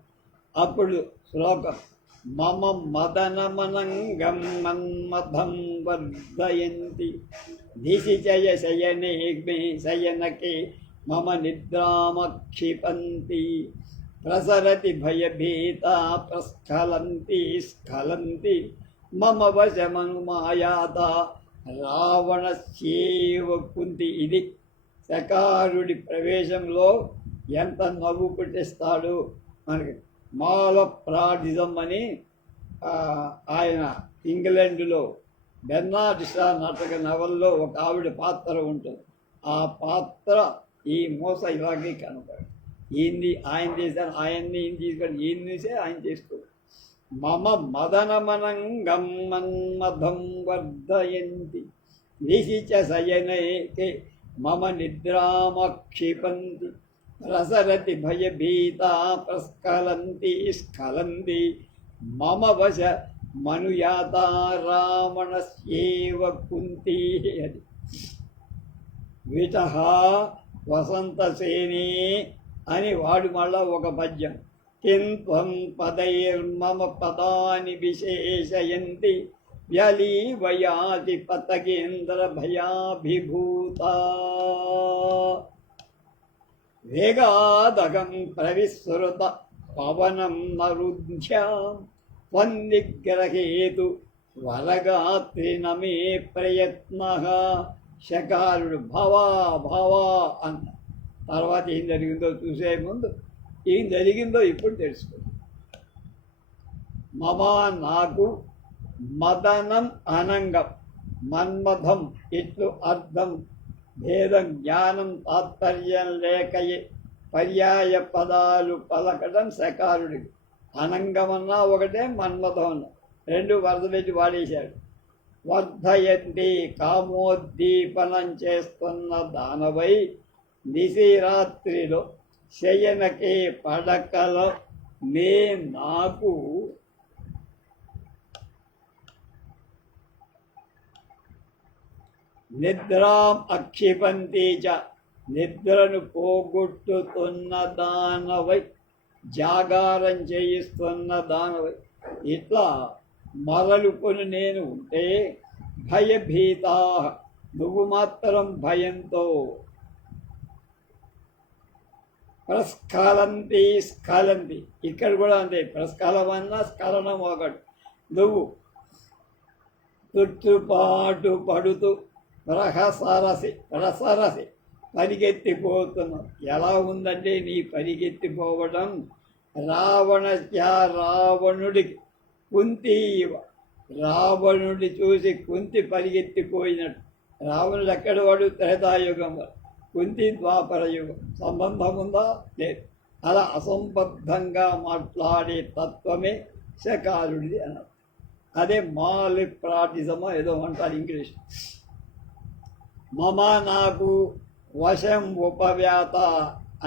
అప్పుడు శ్లోకం, మమ మదనమనంగం మన్మథం వర్ధయంతి నిశిచయ శయనేగ్మి శయనకే మమ నిద్రామక్షిపంతి ప్రసరతి భయభీత ప్రస్ఖలంతి స్ఖలంతి మమ వశమనుమాయాత రావణస్యేవ కుంతి. ఇది శకారుడి ప్రవేశంలో ఎంత నవ్వు పుట్టిస్తాడు మనకి. మాల్ ఆఫ్ ప్రాడిజం అని ఆయన ఇంగ్లాండ్లో బెర్నార్డ్ షా నాటక నవల్లో ఒక ఆవిడ పాత్ర ఉంటుంది. ఆ పాత్ర ఈ మోస ఇలాగే కనపడు. ఈయన్ని ఆయన చేశాను, ఆయన్ని ఈయన తీసుకొని ఈయన చూసే ఆయన చేసుకోడు. మమ మదనమనంగం మన్మథం వర్ధయంతి నిశిచ శయనకే మమ నిద్రామక్షిపంతి ప్రసరతి భయభీత ప్రస్ఖలంతి స్ఖలంతి మమ వశ మనుయాత రావణస్యేవ కుంతీ అది విటహ వసంతసేనే అని వాడు మళ్ళా ఒక పద్యం. కిం త్వం పదైర్మమ పదాని విశేషయంతి వ్యలీవయాతి పతగేంద్ర భయాభిభూత వేగాదగం ప్రవిస్మృత పవనం నరుధ్యాం త్వన్నిగ్రహేతు వరగాత్రినమే ప్రయత్న. శకారుడు భవా భవా అన్న తర్వాత ఏం జరిగిందో చూసే ముందు ఏం జరిగిందో ఇప్పుడు తెలుసుకో. మమా నాకు మదనం అనంగం మన్మథం ఇట్లు అర్థం భేదం జ్ఞానం తాత్పర్యం లేకయే పర్యాయ పదాలు పలకడం శకారుడికి. అనంగమన్నా ఒకటే, మన్మథం అన్నా రెండు వరద పెట్టి వాడేశాడు. వర్ధయంతి కామోద్దీపనం చేస్తున్న దానవై నిశిరాత్రిలో శయనకే పడకలో నే నాకు నిద్రాం అక్షిపంతి చ నిద్రను పోగొట్టుతున్న దానవై జాగారం చేయిస్తున్న దానవై ఇట్లా మరలుకొని నేను ఉంటే భయభీతా నువ్వు మాత్రం భయంతో ప్రస్ఖలంతి స్ఖలంతి ఇక్కడ కూడా అంతే. ప్రస్ఖలమన్నా స్ఖలనం ఒకటి. నువ్వు తుట్టుపాటు పడుతూ ప్రసరసి పరిగెత్తిపోతున్నావు. ఎలా ఉందంటే నీ పరిగెత్తిపోవడం రావణుడికి కుంతి రావణుడి చూసి కుంతి పరిగెత్తిపోయినట్టు. రావణుడు ఎక్కడ వాడు త్రేతాయుగం, కుంతి ద్వాపర యుగం. సంబంధం ఉందా? లేదు. అలా అసంబద్ధంగా మాట్లాడే తత్వమే శకారుడిది అన్నారు. అదే మాలిప్రాటిజమో ఏదో అంటారు ఇంగ్లీష్. మమ నాకు వశం ఉపవ్యాత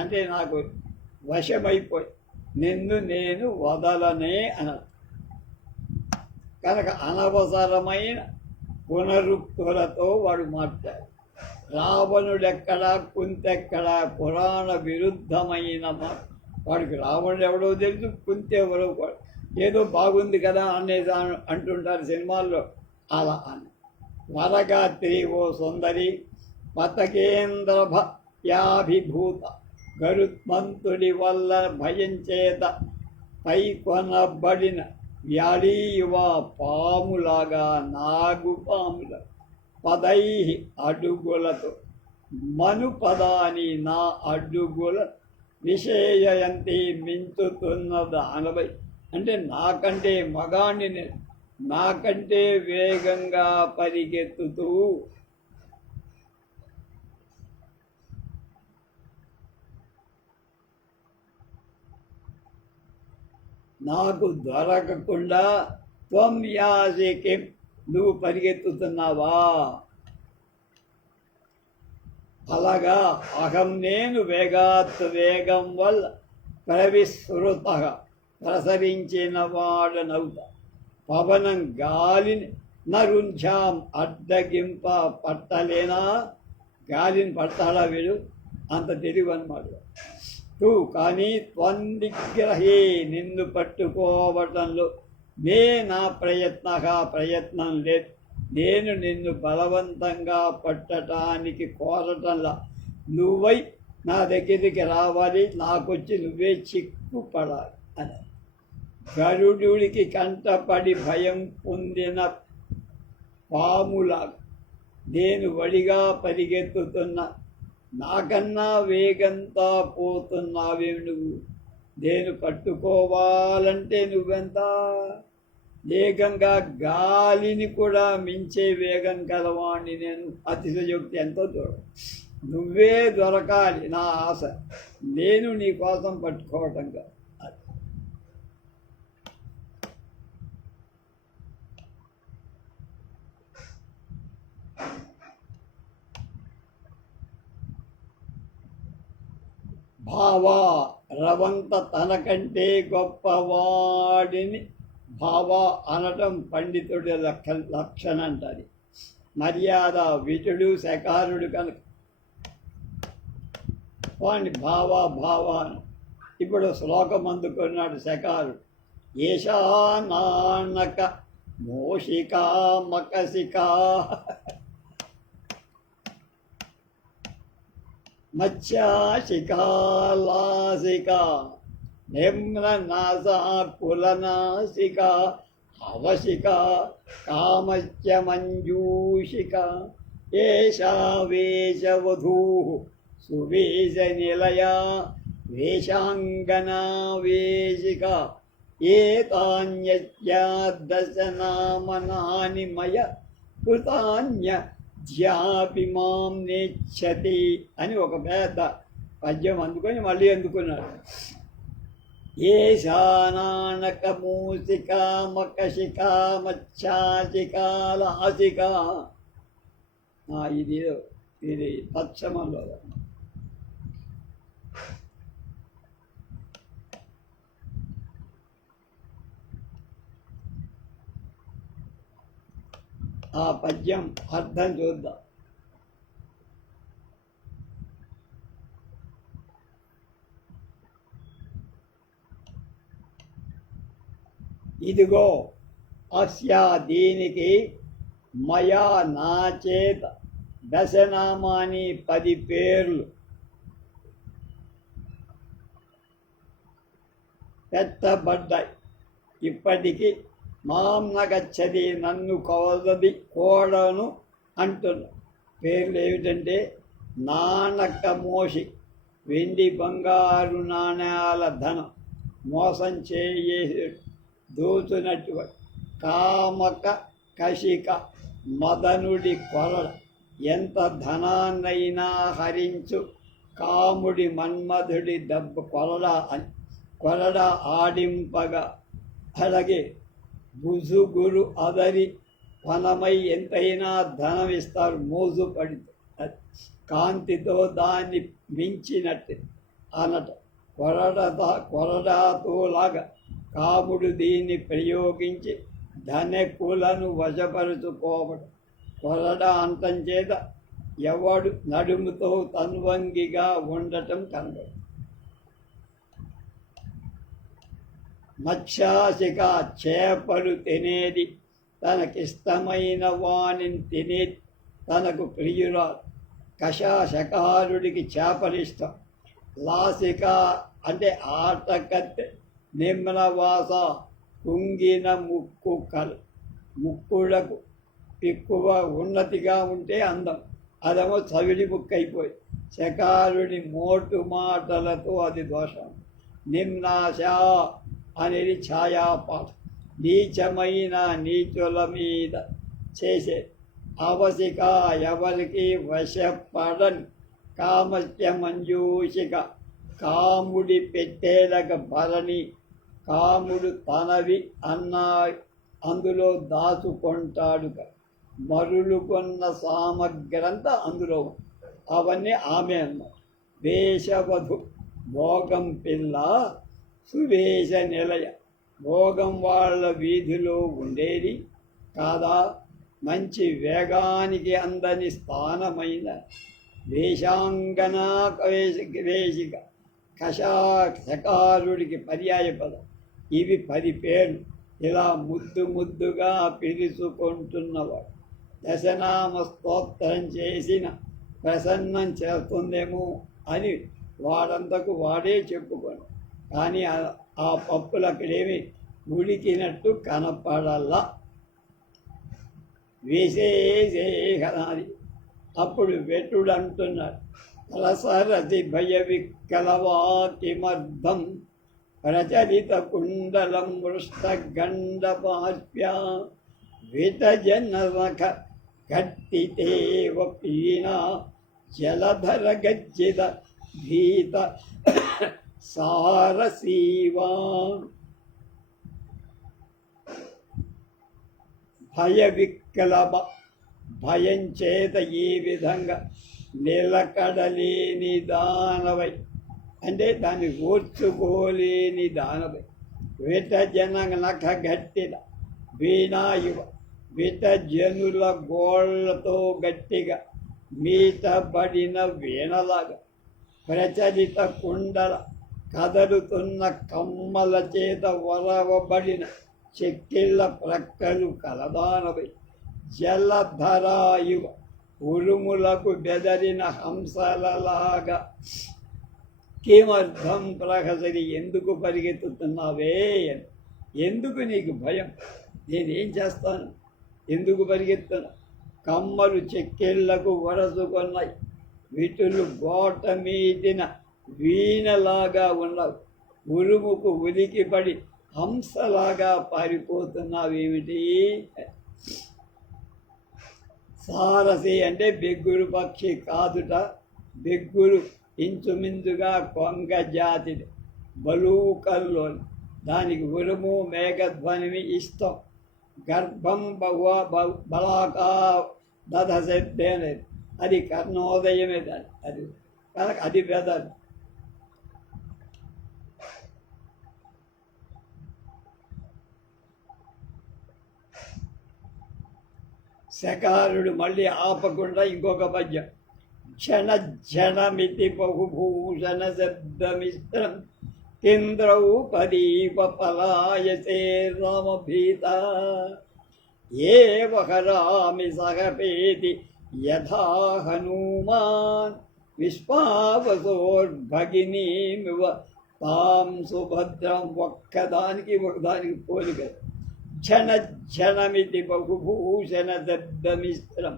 అంటే నాకు వశమైపోయి నిన్ను నేను వదలనే అన్నారు. కనుక అనవసరమైన పునరుక్తులతో వాడు మాట్లాడు. రావణుడెక్కడా కుంతెక్కడా పురాణ విరుద్ధమైన వాడికి రావణుడు ఎవడో తెలుసు, కుంతి ఎవరో ఏదో బాగుంది కదా అనేది అంటుంటారు సినిమాల్లో. అలా అని వరగాత్రి ఓ సుందరి పతకేంద్ర భయాభిభూత గరుత్మంతుడి వల్ల భయం చేత పైకొనబడిన వ్యాళీవా పాములాగా నాగుపాముల పదై అడుగులతో మనుపదాని నా అడుగుల నిషేయంతి మించుతున్న దానవై అంటే నాకంటే మగాణ్ణి నాకంటే వేగంగా పరిగెత్తుతూ నాకు దొరకకుండా త్వం యాసికి నువ్వు పరిగెత్తుతున్నావా? అలాగా అహం నేను వేగం వల్ల ప్రవిస్మృత ప్రసరించిన వాడనవుతా. పవనం గాలిని నరుంఛాం అడ్డగింప పట్టలేనా? గాలిని పడతాడా వీడు? అంత తెలివి అన్నమాట. తూ కానీ త్వందిగ్రహే నిన్ను పట్టుకోవటంలో నా ప్రయత్నం లేదు. నేను నిన్ను బలవంతంగా పట్టడానికి కోరటంలా నువ్వై నా దగ్గరికి రావాలి, నాకొచ్చి నువ్వే చిక్కుపడాలి అని. గరుడుడికి కంటపడి భయం పొందిన పాములా నేను వడిగా పరిగెత్తుతున్నా. నాకన్నా వేగంతా పోతున్నావే నువ్వు. నేను పట్టుకోవాలంటే నువ్వెంత వేగంగా గాలిని కూడా మించే వేగం కలవాణ్ణి నేను. అతిశయోక్తి ఎంతో చూడ. నువ్వే దొరకాలి నా ఆశ, నేను నీ కోసం పట్టుకోవటంగా. భావా రవంత తనకంటే గొప్పవాడిని భావ అనటం పండితుడి లక్షణం అంటది. మర్యాద విటుడు శకారుడు కనుక వాడిని భావ అని. ఇప్పుడు శ్లోకం అందుకున్నాడు శకారుడు. ఏషానానక మోషికా మకసికా మత్స్యాశికా లాసికా నిమ్ననాసా కులనాసికా అవసికా కామస్యమంజూషికా ఏషా వేషవధూః సువేషనిలయా వేషాంగనా వేషికా ఏతాన్యస్యాదశనామనాని మయ కృతాన్యధ్యాపి మాం నేచ్చతి అని ఒక పెద్ద పద్యం అందుకొని మళ్ళీ అందుకున్నాడు. ఏషానానక మూసికా మకశికా మత్స్యాశికా లాసికా. ఇది తత్సమంలో ఆ పద్యం అర్థం చూద్దాం. ఇదిగో అస్యా దీనికి మయా నా చేత దశనామాని 10 పేర్లు పెట్టబడ్డాయి. ఇప్పటికి మాం నగచ్చది నన్ను కోడను అంటున్నా. పేర్లు ఏమిటంటే నానక మోషి వెండి బంగారు నాణ్యాల ధనం మోసం చేసే దోచునటువంటి, కామక కషిక మదనుడి కొరడ ఎంత ధనాన్నైనా హరించు కాముడి మన్మధుడి దెబ్బ కొరడ ఆడింపగా అలాగే బుజుగురు అదరి వనమై ఎంతైనా ధనం ఇస్తారు మోజు పడితే కాంతితో దాన్ని మించినట్టు అనట. కొరడాతోలాగా కాముడు దీన్ని ప్రయోగించి ధనకులను వశపరుచుకోవడం. కొరడ అంతం చేత ఎవడు నడుముతో తన్వంగిగా ఉండటం కనబడు. మత్స్యాశిక చేపలు తినేది, తనకిష్టమైన వాణిని తినేది, తనకు ప్రియురాలు. కషాశకారుడికి చేపలిష్టం. లాసిక అంటే ఆటకత్తె, నిమ్నవాస కుంగిన ముక్కులకు ఎక్కువ ఉన్నతిగా ఉంటే అందం, అదేమో చవిడి ముక్కు అయిపోయి. శకారుడి మోటు మాటలతో అది దోషం. నిమ్నాశ అనేది ఛాయాపాఠం, నీచమైన నీచుల మీద చేసే. అవసిక ఎవరికి వశపడని. కామస్య మంజూషిక కాముడి పెట్టేలక భరణి. కాముడు తనవి అందులో దాచుకుంటాడు. మరులు కొన్న సామగ్రంతా అందులో అవన్నీ ఆమె అన్నమాట. వేషవధు భోగం పిల్ల, సువేష నిలయ భోగం వాళ్ళ వీధిలో ఉండేది కాదా. మంచి వేగానికి అందని స్థానమైన వేషాంగనా వేషిక కషాకారుడికి పర్యాయ పదం. ఇవి 10 పేర్లు. ఇలా ముద్దుగా పిలుచుకుంటున్నవాడు దశనామ స్తోత్రం చేసిన ప్రసన్నం చేస్తుందేమో అని వాడంతకు వాడే చెప్పుకోండి. కానీ ఆ పప్పులు అక్కడేమి ఉడికినట్టు కనపడల్లా. వేసేసేహనాది. అప్పుడు వెటుడు అంటున్నాడు, రసరసి భయ విక్కలవాకిమర్థం ప్రచలిత కుండలం మృష్టగండపాస్య వితజనరఖ ఘట్టితేవ పీనా జలధర గజ్జిత భీత సారసీవా. భయ విక్కలభ భయం చేత ఈ విధంగా నిలకడలేని దానవై అంటే దాన్ని ఓర్చుకోలేని దానవై విటజనక గట్టిన వీణాయువ విటజనుల గోళ్లతో గట్టిగా మీటబడిన వీణలాగా ప్రచలిత కుండల కదలుతున్న కమ్మల చేత వరవబడిన చెక్కిళ్ళ ప్రక్కలు కలదానవై జలధరాయువ ఉరుములకు బెదరిన హంసలలాగా కిమర్థం ప్రహసరి ఎందుకు పరిగెత్తుతున్నావే? ఎందుకు నీకు భయం? నేనేం చేస్తాను? ఎందుకు పరిగెత్తాను? కమ్మలు చెక్కిళ్లకు వరసుకొన్నాయి, విటులు గోట మీదిన వీణలాగా ఉన్నావు, ఉరుముకు ఉలికిపడి హంసలాగా పారిపోతున్నావేమిటి? సారసి అంటే బెగ్గురు పక్షి కాదుట. బెగ్గురు ఇంచుమించుగా కొంగ జాతిది, బలూకల్లోని. దానికి ఉరుము మేఘధ్వనిమి ఇష్టం. గర్భం బలాకా దధసేద్దేనేది, అది కర్ణోదయమే. దాన్ని అది కనుక అది బెదరు. శకారుడు మళ్ళీ ఆపకుండా ఇంకొక పద్యం. క్షణ క్షణమితి బహుభూషణ శబ్దమిత్రం ఇంద్రౌపదీప పలాయతే రామభీత ఏవహరామి సహపేతి యథా హనుమాన్ విశ్వావసోర్భగినీమివ తాం సుభద్రం. ఒకదానికి పోలిక. క్షణ క్షణమితి బహుభూషణ శబ్దమిత్రం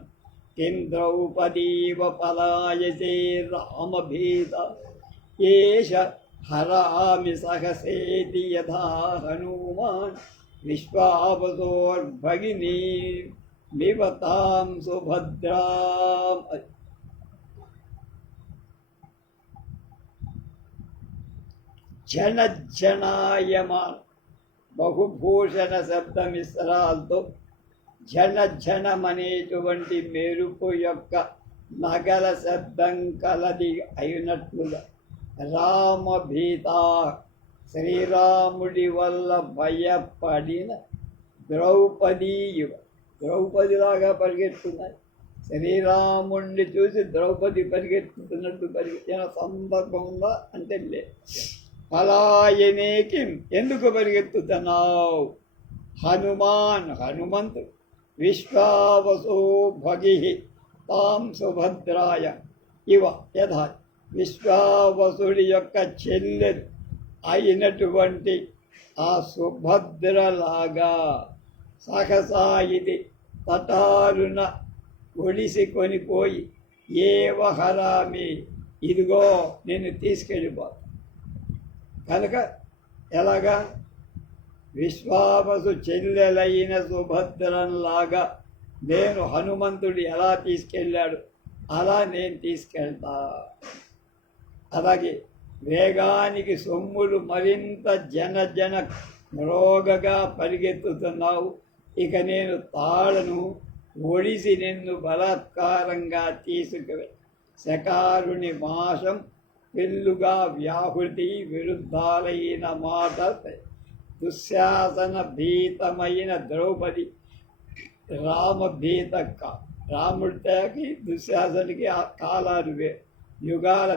ఇంద్రౌపదీవ పలాయతే రామభీత ఏష హరామి సహసేతి యథా హనుమాన్ విశ్వావసోర్భగినీ మివతాం సుభద్రాం. క్షణ క్షణాయమాన్ బహుభూషణ శబ్దమిశ్రాలతో ఝన ఝనమనేటువంటి మెరుపు యొక్క నగల శబ్దం కలది అయినట్లుగా రామభీత శ్రీరాముడి వల్ల భయపడిన ద్రౌపదీయువ, ద్రౌపదిలాగా పరిగెత్తున్నది. శ్రీరాముడిని చూసి ద్రౌపది పరిగెత్తుతున్నట్టు పరిగెత్తిన సందర్భంగా అంటే లేదు. పలాయనేకి ఎందుకు పరిగెత్తుతున్నావు? హనుమాన్ హనుమంతుడు విశ్వావసో భగి తాం సుభద్రాయ ఇవ యథా విశ్వావసుడి యొక్క చెల్లెలు అయినటువంటి ఆ సుభద్రలాగా సహసా ఇది తటారున ఒడిసి కొనిపోయి ఏవహరామి ఇదిగో నేను తీసుకెళ్ళిపోతా. కనుక ఎలాగా? విశ్వావసు చెల్లెలైన సుభద్రంలాగా నేను హనుమంతుడు ఎలా తీసుకెళ్ళాడు అలా నేను తీసుకెళ్తా. అలాగే వేగానికి సొమ్ములు మరింత జన మ్రోగగా పరిగెత్తుతున్నావు. ఇక నేను తాళను ఒడిసి నిన్ను బలాత్కారంగా తీసుకువె. శకారుని మాసం పెళ్ళుగా వ్యాహృతి విరుద్ధాలైన మాట దుశ్శాసన భీతమైన ద్రౌపది రామభీత రాముడికి దుశ్శాసనికి కాలాలు యుగాల.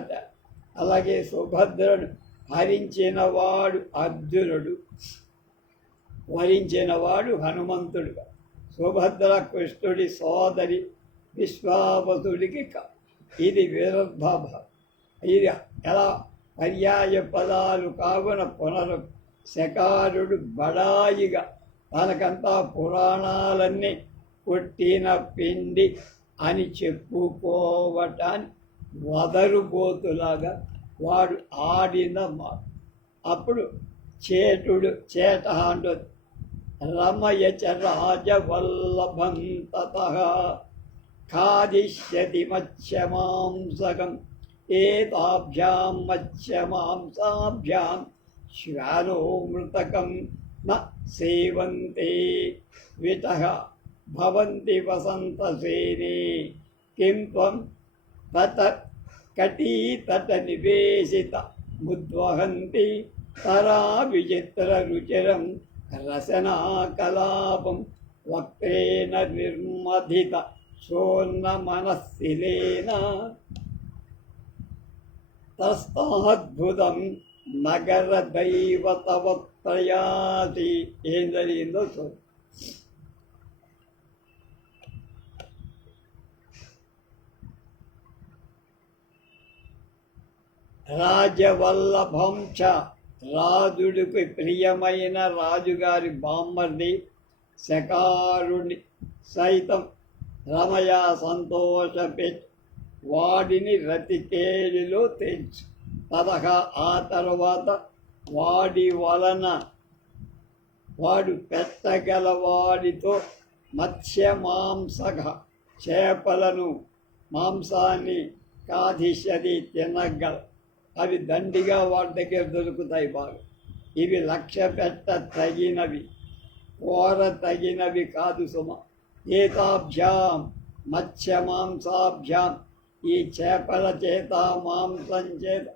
అలాగే సుభద్రను హరించినవాడు అర్జునుడు, వరించినవాడు హనుమంతుడుగా. సుభద్ర కృష్ణుడి సోదరి విశ్వావసుడికి ఇది విరుద్ధాభావం. ఇది ఎలా పర్యాయ పదాలు కావున పునరు. శకారుడు బడాయిగా తనకంతా పురాణాలన్నీ కొట్టిన పిండి అని చెప్పుకోవటాన్ని వదరుబోతులాగా వాడు ఆడిన మాట. అప్పుడు చేట అంటుంది, రమయచ రాజవల్లభం తతః ఖాదిష్యతి మత్స్యమాంసకం ఏతాభ్యాం మత్స్యమాంసాభ్యాం శ్వానోమృతకం న సేవంతే వితః భవంతి వసంతసేనే కిం త్వం తత కటీతట నివేశిత ముద్వహంతి తరా విచిత్ర రుచిరం రసనా కలాపం వక్రేణ నిర్మధిత శోర్ణ మనస్సిలేన తస్తాద్భుతం నగర దైవతవత్రయాతి. ఏం జరిగిందో చూడు. రాజవల్లభం చ రాజుడికి ప్రియమైన రాజుగారి బామ్మర్ది శకారుని సైతం రమయ సంతోషపెట్టి వాడిని రతికేలిలో తెచ్చు. తదహ ఆ తర్వాత వాడి వలన వాడు పెట్టగల వాడితో మత్స్యమాంసగ చేపలను మాంసాన్ని కాధిష్యది తినగల. అవి దండిగా వాడి దగ్గర దొరుకుతాయి బాగా. ఇవి లక్ష్య పెట్ట తగినవి, కోర తగినవి కాదు సుమ. ఏతాభ్యాం మత్స్యమాంసాభ్యాం ఈ చేపల చేత మాంసం చేత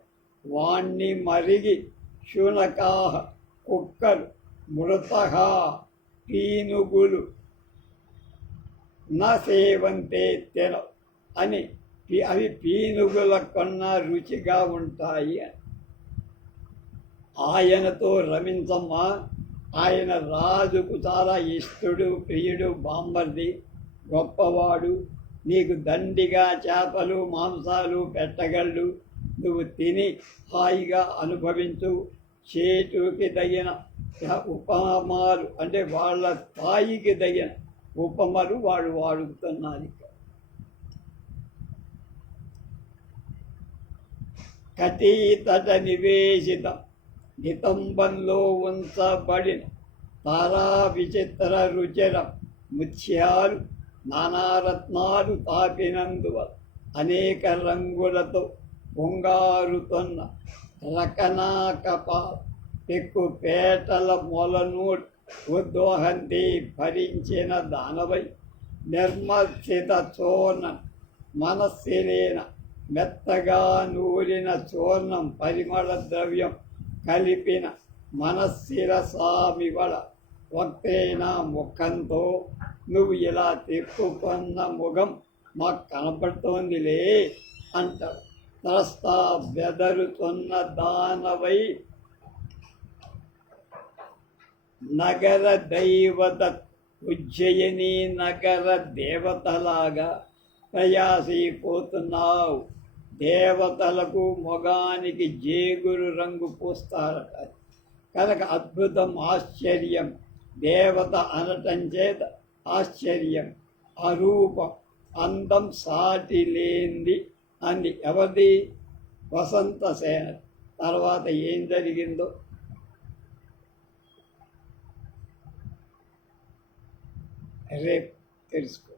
వాణ్ణి మరిగి శునకాహ కుక్కలు మృతః పీనుగులు నా సేవంతే తిన అని అవి పీనుగుల కన్నా రుచిగా ఉంటాయి. ఆయనతో రమించమ్మా. ఆయన రాజుకు చాలా ఇష్టడు, ప్రియుడు, బామ్మర్ది, గొప్పవాడు. నీకు దండిగా చేపలు మాంసాలు పెట్టగలడు. నువ్వు తిని హాయిగా అనుభవించు. చేతుకి తగిన ఉపమాలు అంటే వాళ్ళ స్థాయికి తగిన ఉపమలు వాడు వాడుతున్నారు. కటీతట నివేశితం నితంబంలో ఉంచబడిన తారా విచిత్ర రుచిరం ముత్యాలు నానారత్నాలు తాపినందువల్ల అనేక రంగులతో పొంగారుతున్న రకనాకపాల పెక్కు పేటల మొలనూట్ ఉద్దోహంతి భరించిన దానవై నిర్మర్శిత చూర్ణ మనస్సిలేన మెత్తగా నూరిన చూర్ణం పరిమళ ద్రవ్యం కలిపిన మనస్సిరసామివళ వక్తేన ముఖంతో నువ్వు ఇలా తిప్పుకున్న ముఖం మాకు కనపడుతోందిలే అంటాడు. త్రస్తా బెదరుతున్న దానవై నగర దైవత ఉజ్జయిని నగర దేవతలాగా ప్రయాసైపోతున్నావు. దేవతలకు మొగానికి జేగురు రంగు పూస్తారట. కనుక అద్భుతం, ఆశ్చర్యం. దేవత అనటం చేత ఆశ్చర్యం, అరూపం, అందం సాటి లేనిది అంది. ఎవరిది? వసంత సేన. తర్వాత ఏం జరిగిందో రేపు తెలుసుకో.